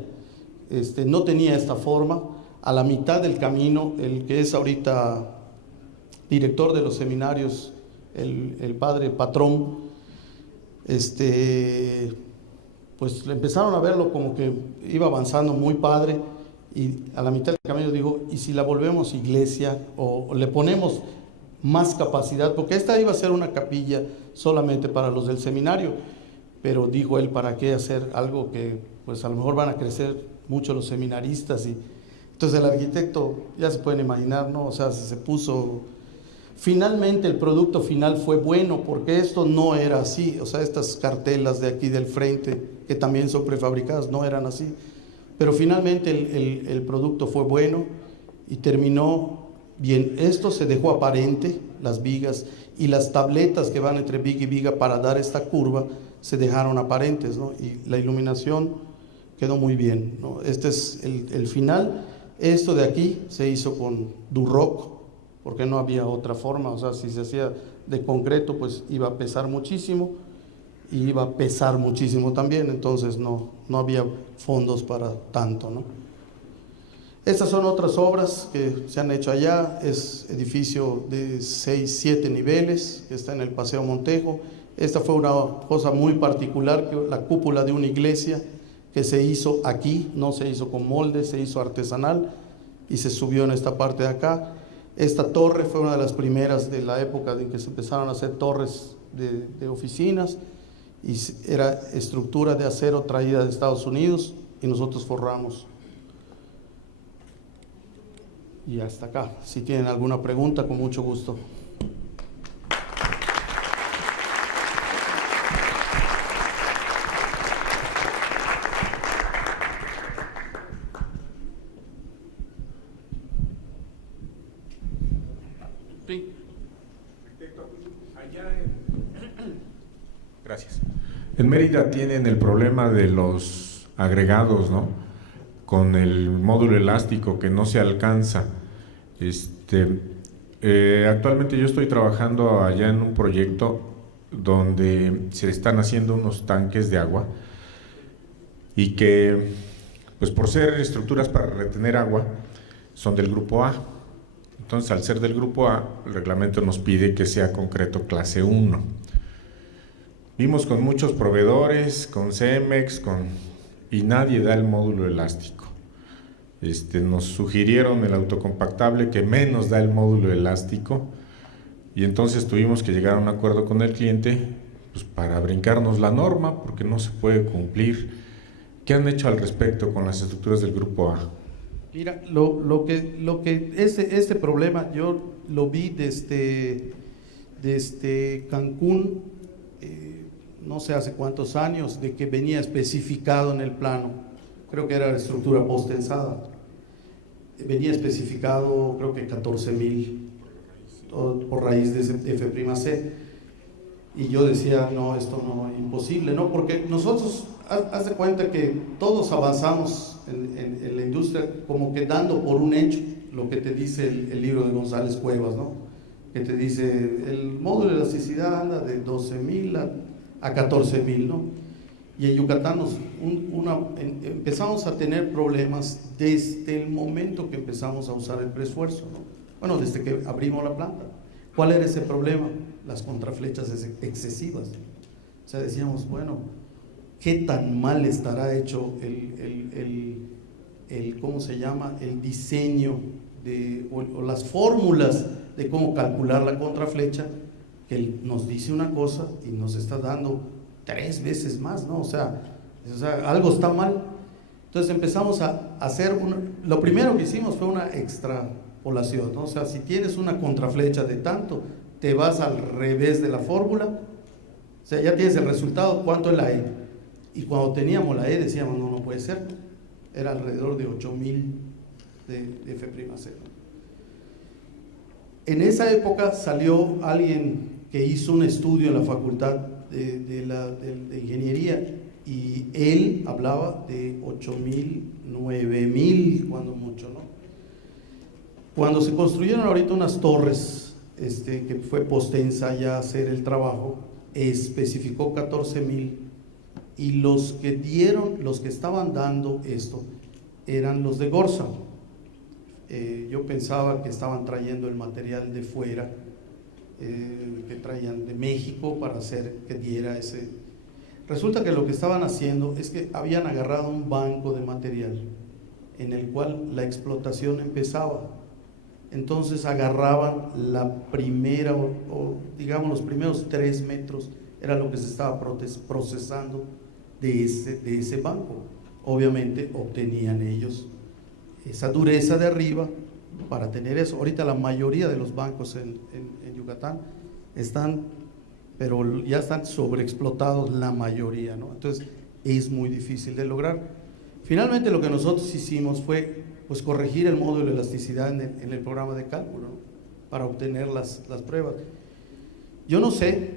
no tenía esta forma. A la mitad del camino, el que es ahorita director de los seminarios, el padre Patrón, pues empezaron a verlo como que iba avanzando muy padre, y a la mitad del camino dijo, ¿y si la volvemos iglesia o le ponemos más capacidad? Porque esta iba a ser una capilla solamente para los del seminario, pero dijo él, ¿para qué hacer algo que pues a lo mejor van a crecer mucho los seminaristas? Y entonces el arquitecto, ya se pueden imaginar, ¿no? O sea, se puso. Finalmente el producto final fue bueno, porque esto no era así. O sea, estas cartelas de aquí del frente, que también son prefabricadas, no eran así. Pero finalmente el producto fue bueno y terminó bien. Esto se dejó aparente, las vigas y las tabletas que van entre viga y viga para dar esta curva se dejaron aparentes, ¿no? Y la iluminación quedó muy bien, ¿no? Este es el final. Esto de aquí se hizo con Duroc, porque no había otra forma. O sea, si se hacía de concreto, pues iba a pesar muchísimo y iba a pesar muchísimo también, entonces no había fondos para tanto, ¿no? Estas son otras obras que se han hecho allá. Es edificio de 6, 7 niveles, que está en el Paseo Montejo. Esta fue una cosa muy particular, que la cúpula de una iglesia que se hizo aquí, no se hizo con molde, se hizo artesanal y se subió en esta parte de acá. Esta torre fue una de las primeras de la época en que se empezaron a hacer torres de oficinas, y era estructura de acero traída de Estados Unidos y nosotros forramos. Y hasta acá. Si tienen alguna pregunta, con mucho gusto. Sí. Gracias. En Mérida tienen el problema de los agregados, ¿no? Con el módulo elástico que no se alcanza. Actualmente yo estoy trabajando allá en un proyecto donde se están haciendo unos tanques de agua y que, pues por ser estructuras para retener agua, son del grupo A. Entonces, al ser del grupo A, el reglamento nos pide que sea concreto clase 1. Vimos con muchos proveedores, con Cemex, y nadie da el módulo elástico. Nos sugirieron el autocompactable, que menos da el módulo elástico, y entonces tuvimos que llegar a un acuerdo con el cliente, pues, para brincarnos la norma, porque no se puede cumplir. ¿Qué han hecho al respecto con las estructuras del grupo A? Mira, lo que este problema yo lo vi desde desde Cancún, no sé hace cuántos años, de que venía especificado en el plano, creo que era la estructura post-tensada, venía especificado creo que 14,000 por raíz de F''C, y yo decía, no, esto no, imposible, ¿no? Porque nosotros, haz de cuenta que todos avanzamos en la industria como que dando por un hecho lo que te dice el libro de González Cuevas, ¿no? Que te dice, el módulo de elasticidad anda de 12,000 a 14,000, ¿no? Y en Yucatán empezamos a tener problemas desde el momento que empezamos a usar el preesfuerzo, ¿no? Bueno, desde que abrimos la planta. ¿Cuál era ese problema? Las contraflechas excesivas. O sea, decíamos, bueno, ¿qué tan mal estará hecho ¿cómo se llama? El diseño o las fórmulas de cómo calcular la contraflecha, que nos dice una cosa y nos está dando 3 veces más, ¿no? O sea, algo está mal. Entonces empezamos a hacer, lo primero que hicimos fue una extrapolación, ¿no? O sea, si tienes una contraflecha de tanto, te vas al revés de la fórmula, o sea, ya tienes el resultado, ¿cuánto es la E? Y cuando teníamos la E decíamos, no puede ser, era alrededor de 8,000 de F''C. En esa época salió alguien que hizo un estudio en la facultad de ingeniería, y él hablaba de 8,000, 9,000 cuando mucho, ¿no? Cuando se construyeron ahorita unas torres, que fue Postensa ya a hacer el trabajo, especificó 14,000, y los que estaban dando esto eran los de Gorsa. Yo pensaba que estaban trayendo el material de fuera, que traían de México para hacer que diera ese. Resulta que lo que estaban haciendo es que habían agarrado un banco de material en el cual la explotación empezaba. Entonces agarraban la primera, o digamos los primeros 3 metros, era lo que se estaba procesando de ese banco. Obviamente obtenían ellos esa dureza de arriba para tener eso. Ahorita la mayoría de los bancos en Yucatán pero ya están sobreexplotados la mayoría, ¿no? Entonces es muy difícil de lograr. Finalmente lo que nosotros hicimos fue pues corregir el módulo de elasticidad en el programa de cálculo, ¿no? Para obtener las pruebas. Yo no sé,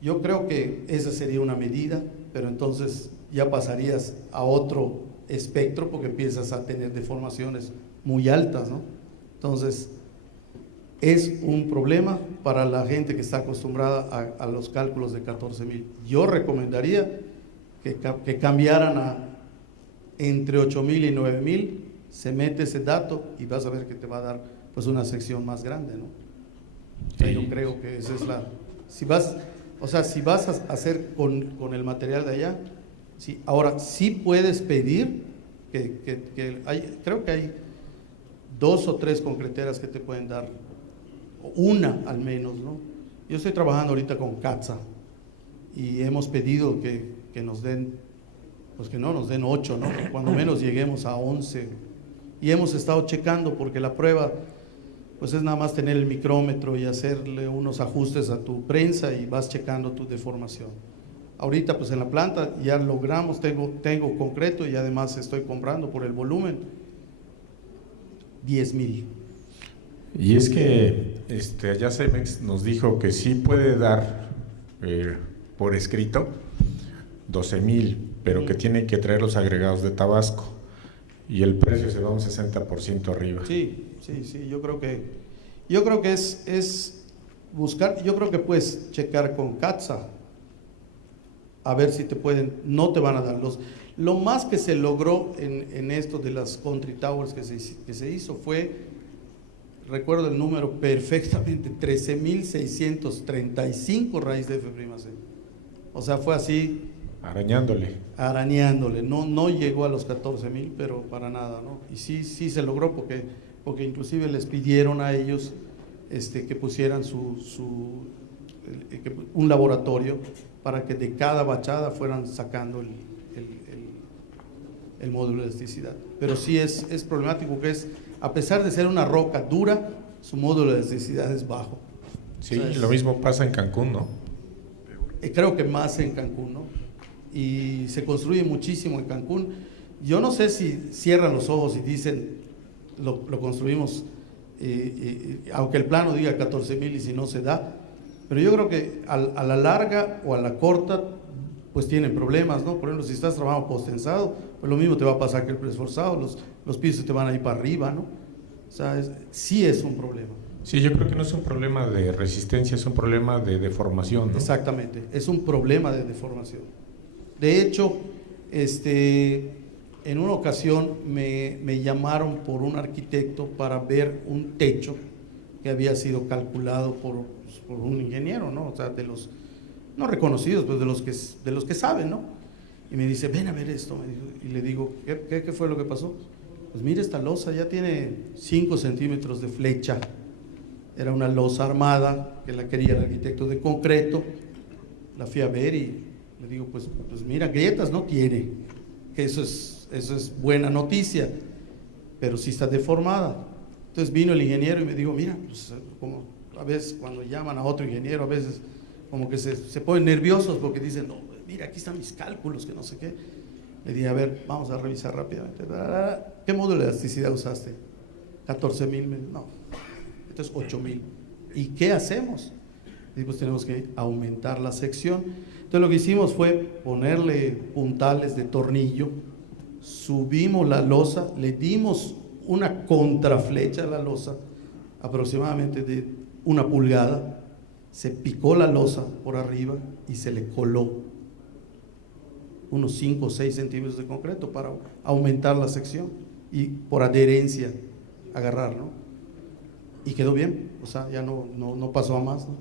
yo creo que esa sería una medida, pero entonces ya pasarías a otro espectro porque empiezas a tener deformaciones muy altas, ¿no? Entonces es un problema para la gente que está acostumbrada a los cálculos de 14,000. Yo recomendaría que cambiaran a entre 8,000 y 9,000, se mete ese dato y vas a ver que te va a dar pues una sección más grande, ¿no? O sea, yo creo que esa es si vas a hacer con el material de allá, sí. Ahora sí puedes pedir creo que hay 2 o 3 concreteras que te pueden dar, una al menos, ¿no? Yo estoy trabajando ahorita con CATSA y hemos pedido que nos den, pues que no nos den 8, ¿no? Cuando menos lleguemos a 11, y hemos estado checando porque la prueba pues es nada más tener el micrómetro y hacerle unos ajustes a tu prensa y vas checando tu deformación. Ahorita pues en la planta ya logramos, tengo concreto, y además estoy comprando por el volumen 10,000. Y es que allá Cemex nos dijo que sí puede dar por escrito 12,000, pero que tiene que traer los agregados de Tabasco, y el precio se va un 60% arriba. Sí, yo creo que es buscar. Yo creo que puedes checar con CATSA a ver si no te van a dar lo más que se logró en esto de las country towers que se hizo fue, recuerdo el número perfectamente, 13,635 raíz de F''C. O sea, fue así, arañándole, no llegó a los 14,000, pero para nada, ¿no? Y sí se logró porque inclusive les pidieron a ellos que pusieran un laboratorio para que de cada bachada fueran sacando el módulo de elasticidad. Pero sí es problemático, que a pesar de ser una roca dura, su módulo de elasticidad es bajo. Sí, O sea, lo mismo pasa en Cancún, ¿no? Creo que más en Cancún, ¿no? Y se construye muchísimo en Cancún. Yo no sé si cierran los ojos y dicen, lo construimos, aunque el plano diga 14,000 y si no se da, pero yo creo que a la larga o a la corta, pues tienen problemas, ¿no? Por ejemplo, si estás trabajando postensado, pues lo mismo te va a pasar que el preesforzado, los pisos te van a ir para arriba, ¿no? O sea, sí es un problema. Sí, yo creo que no es un problema de resistencia, es un problema de deformación, ¿no? Exactamente, es un problema de deformación. De hecho, en una ocasión me llamaron por un arquitecto para ver un techo que había sido calculado por un ingeniero, ¿no? O sea, de los no reconocidos, pues de los que saben, ¿no? Y me dice, ven a ver esto, me dijo, y le digo, ¿qué fue lo que pasó? Pues mire, esta losa ya tiene 5 centímetros de flecha. Era una losa armada que la quería el arquitecto de concreto. La fui a ver y le digo, pues mira, grietas no tiene, que eso es buena noticia, pero sí está deformada. Entonces vino el ingeniero y me dijo, mira, pues, como a veces cuando llaman a otro ingeniero, a veces como que se ponen nerviosos porque dicen, no, mira, aquí están mis cálculos, que no sé qué. Le dije, a ver, vamos a revisar rápidamente. ¿Qué módulo de elasticidad usaste? 14,000. No, esto es 8,000. ¿Y qué hacemos? Y pues tenemos que aumentar la sección. Entonces lo que hicimos fue ponerle puntales de tornillo, subimos la losa, le dimos una contraflecha a la losa, aproximadamente de 1 pulgada, se picó la losa por arriba y se le coló unos 5 o 6 centímetros de concreto para aumentar la sección y por adherencia agarrar, ¿no? Y quedó bien, o sea, ya no pasó a más, ¿no?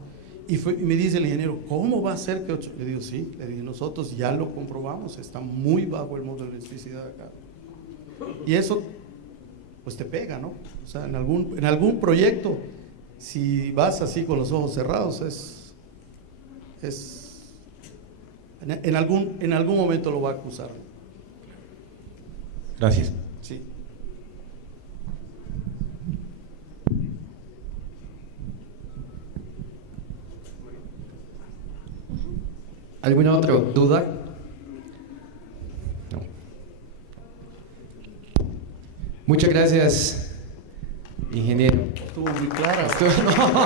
Y me dice el ingeniero, ¿cómo va a ser que 8? Le digo, sí, le dije, nosotros ya lo comprobamos, está muy bajo el módulo de electricidad acá. Y eso, pues te pega, ¿no? O sea, en algún proyecto, si vas así con los ojos cerrados, en algún momento lo va a acusar. Gracias. Sí. ¿Alguna otra duda? No. Muchas gracias, ingeniero. Estuvo muy clara. No.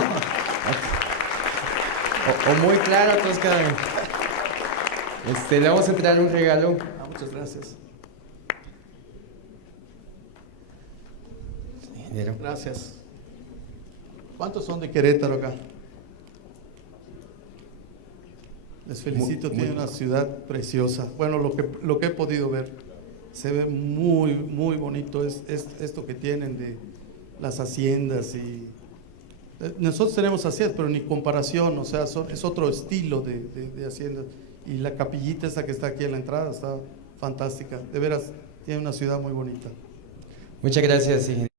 O muy claro, Tosca. Le vamos a entregar un regalo. Muchas gracias. Ingeniero. Gracias. ¿Cuántos son de Querétaro acá? Les felicito, tiene una ciudad preciosa. Bueno, lo que he podido ver, se ve muy, muy bonito esto que tienen de las haciendas. Y nosotros tenemos haciendas, pero ni comparación, o sea, es otro estilo de haciendas. Y la capillita esta que está aquí en la entrada está fantástica. De veras, tiene una ciudad muy bonita. Muchas gracias, ingeniero.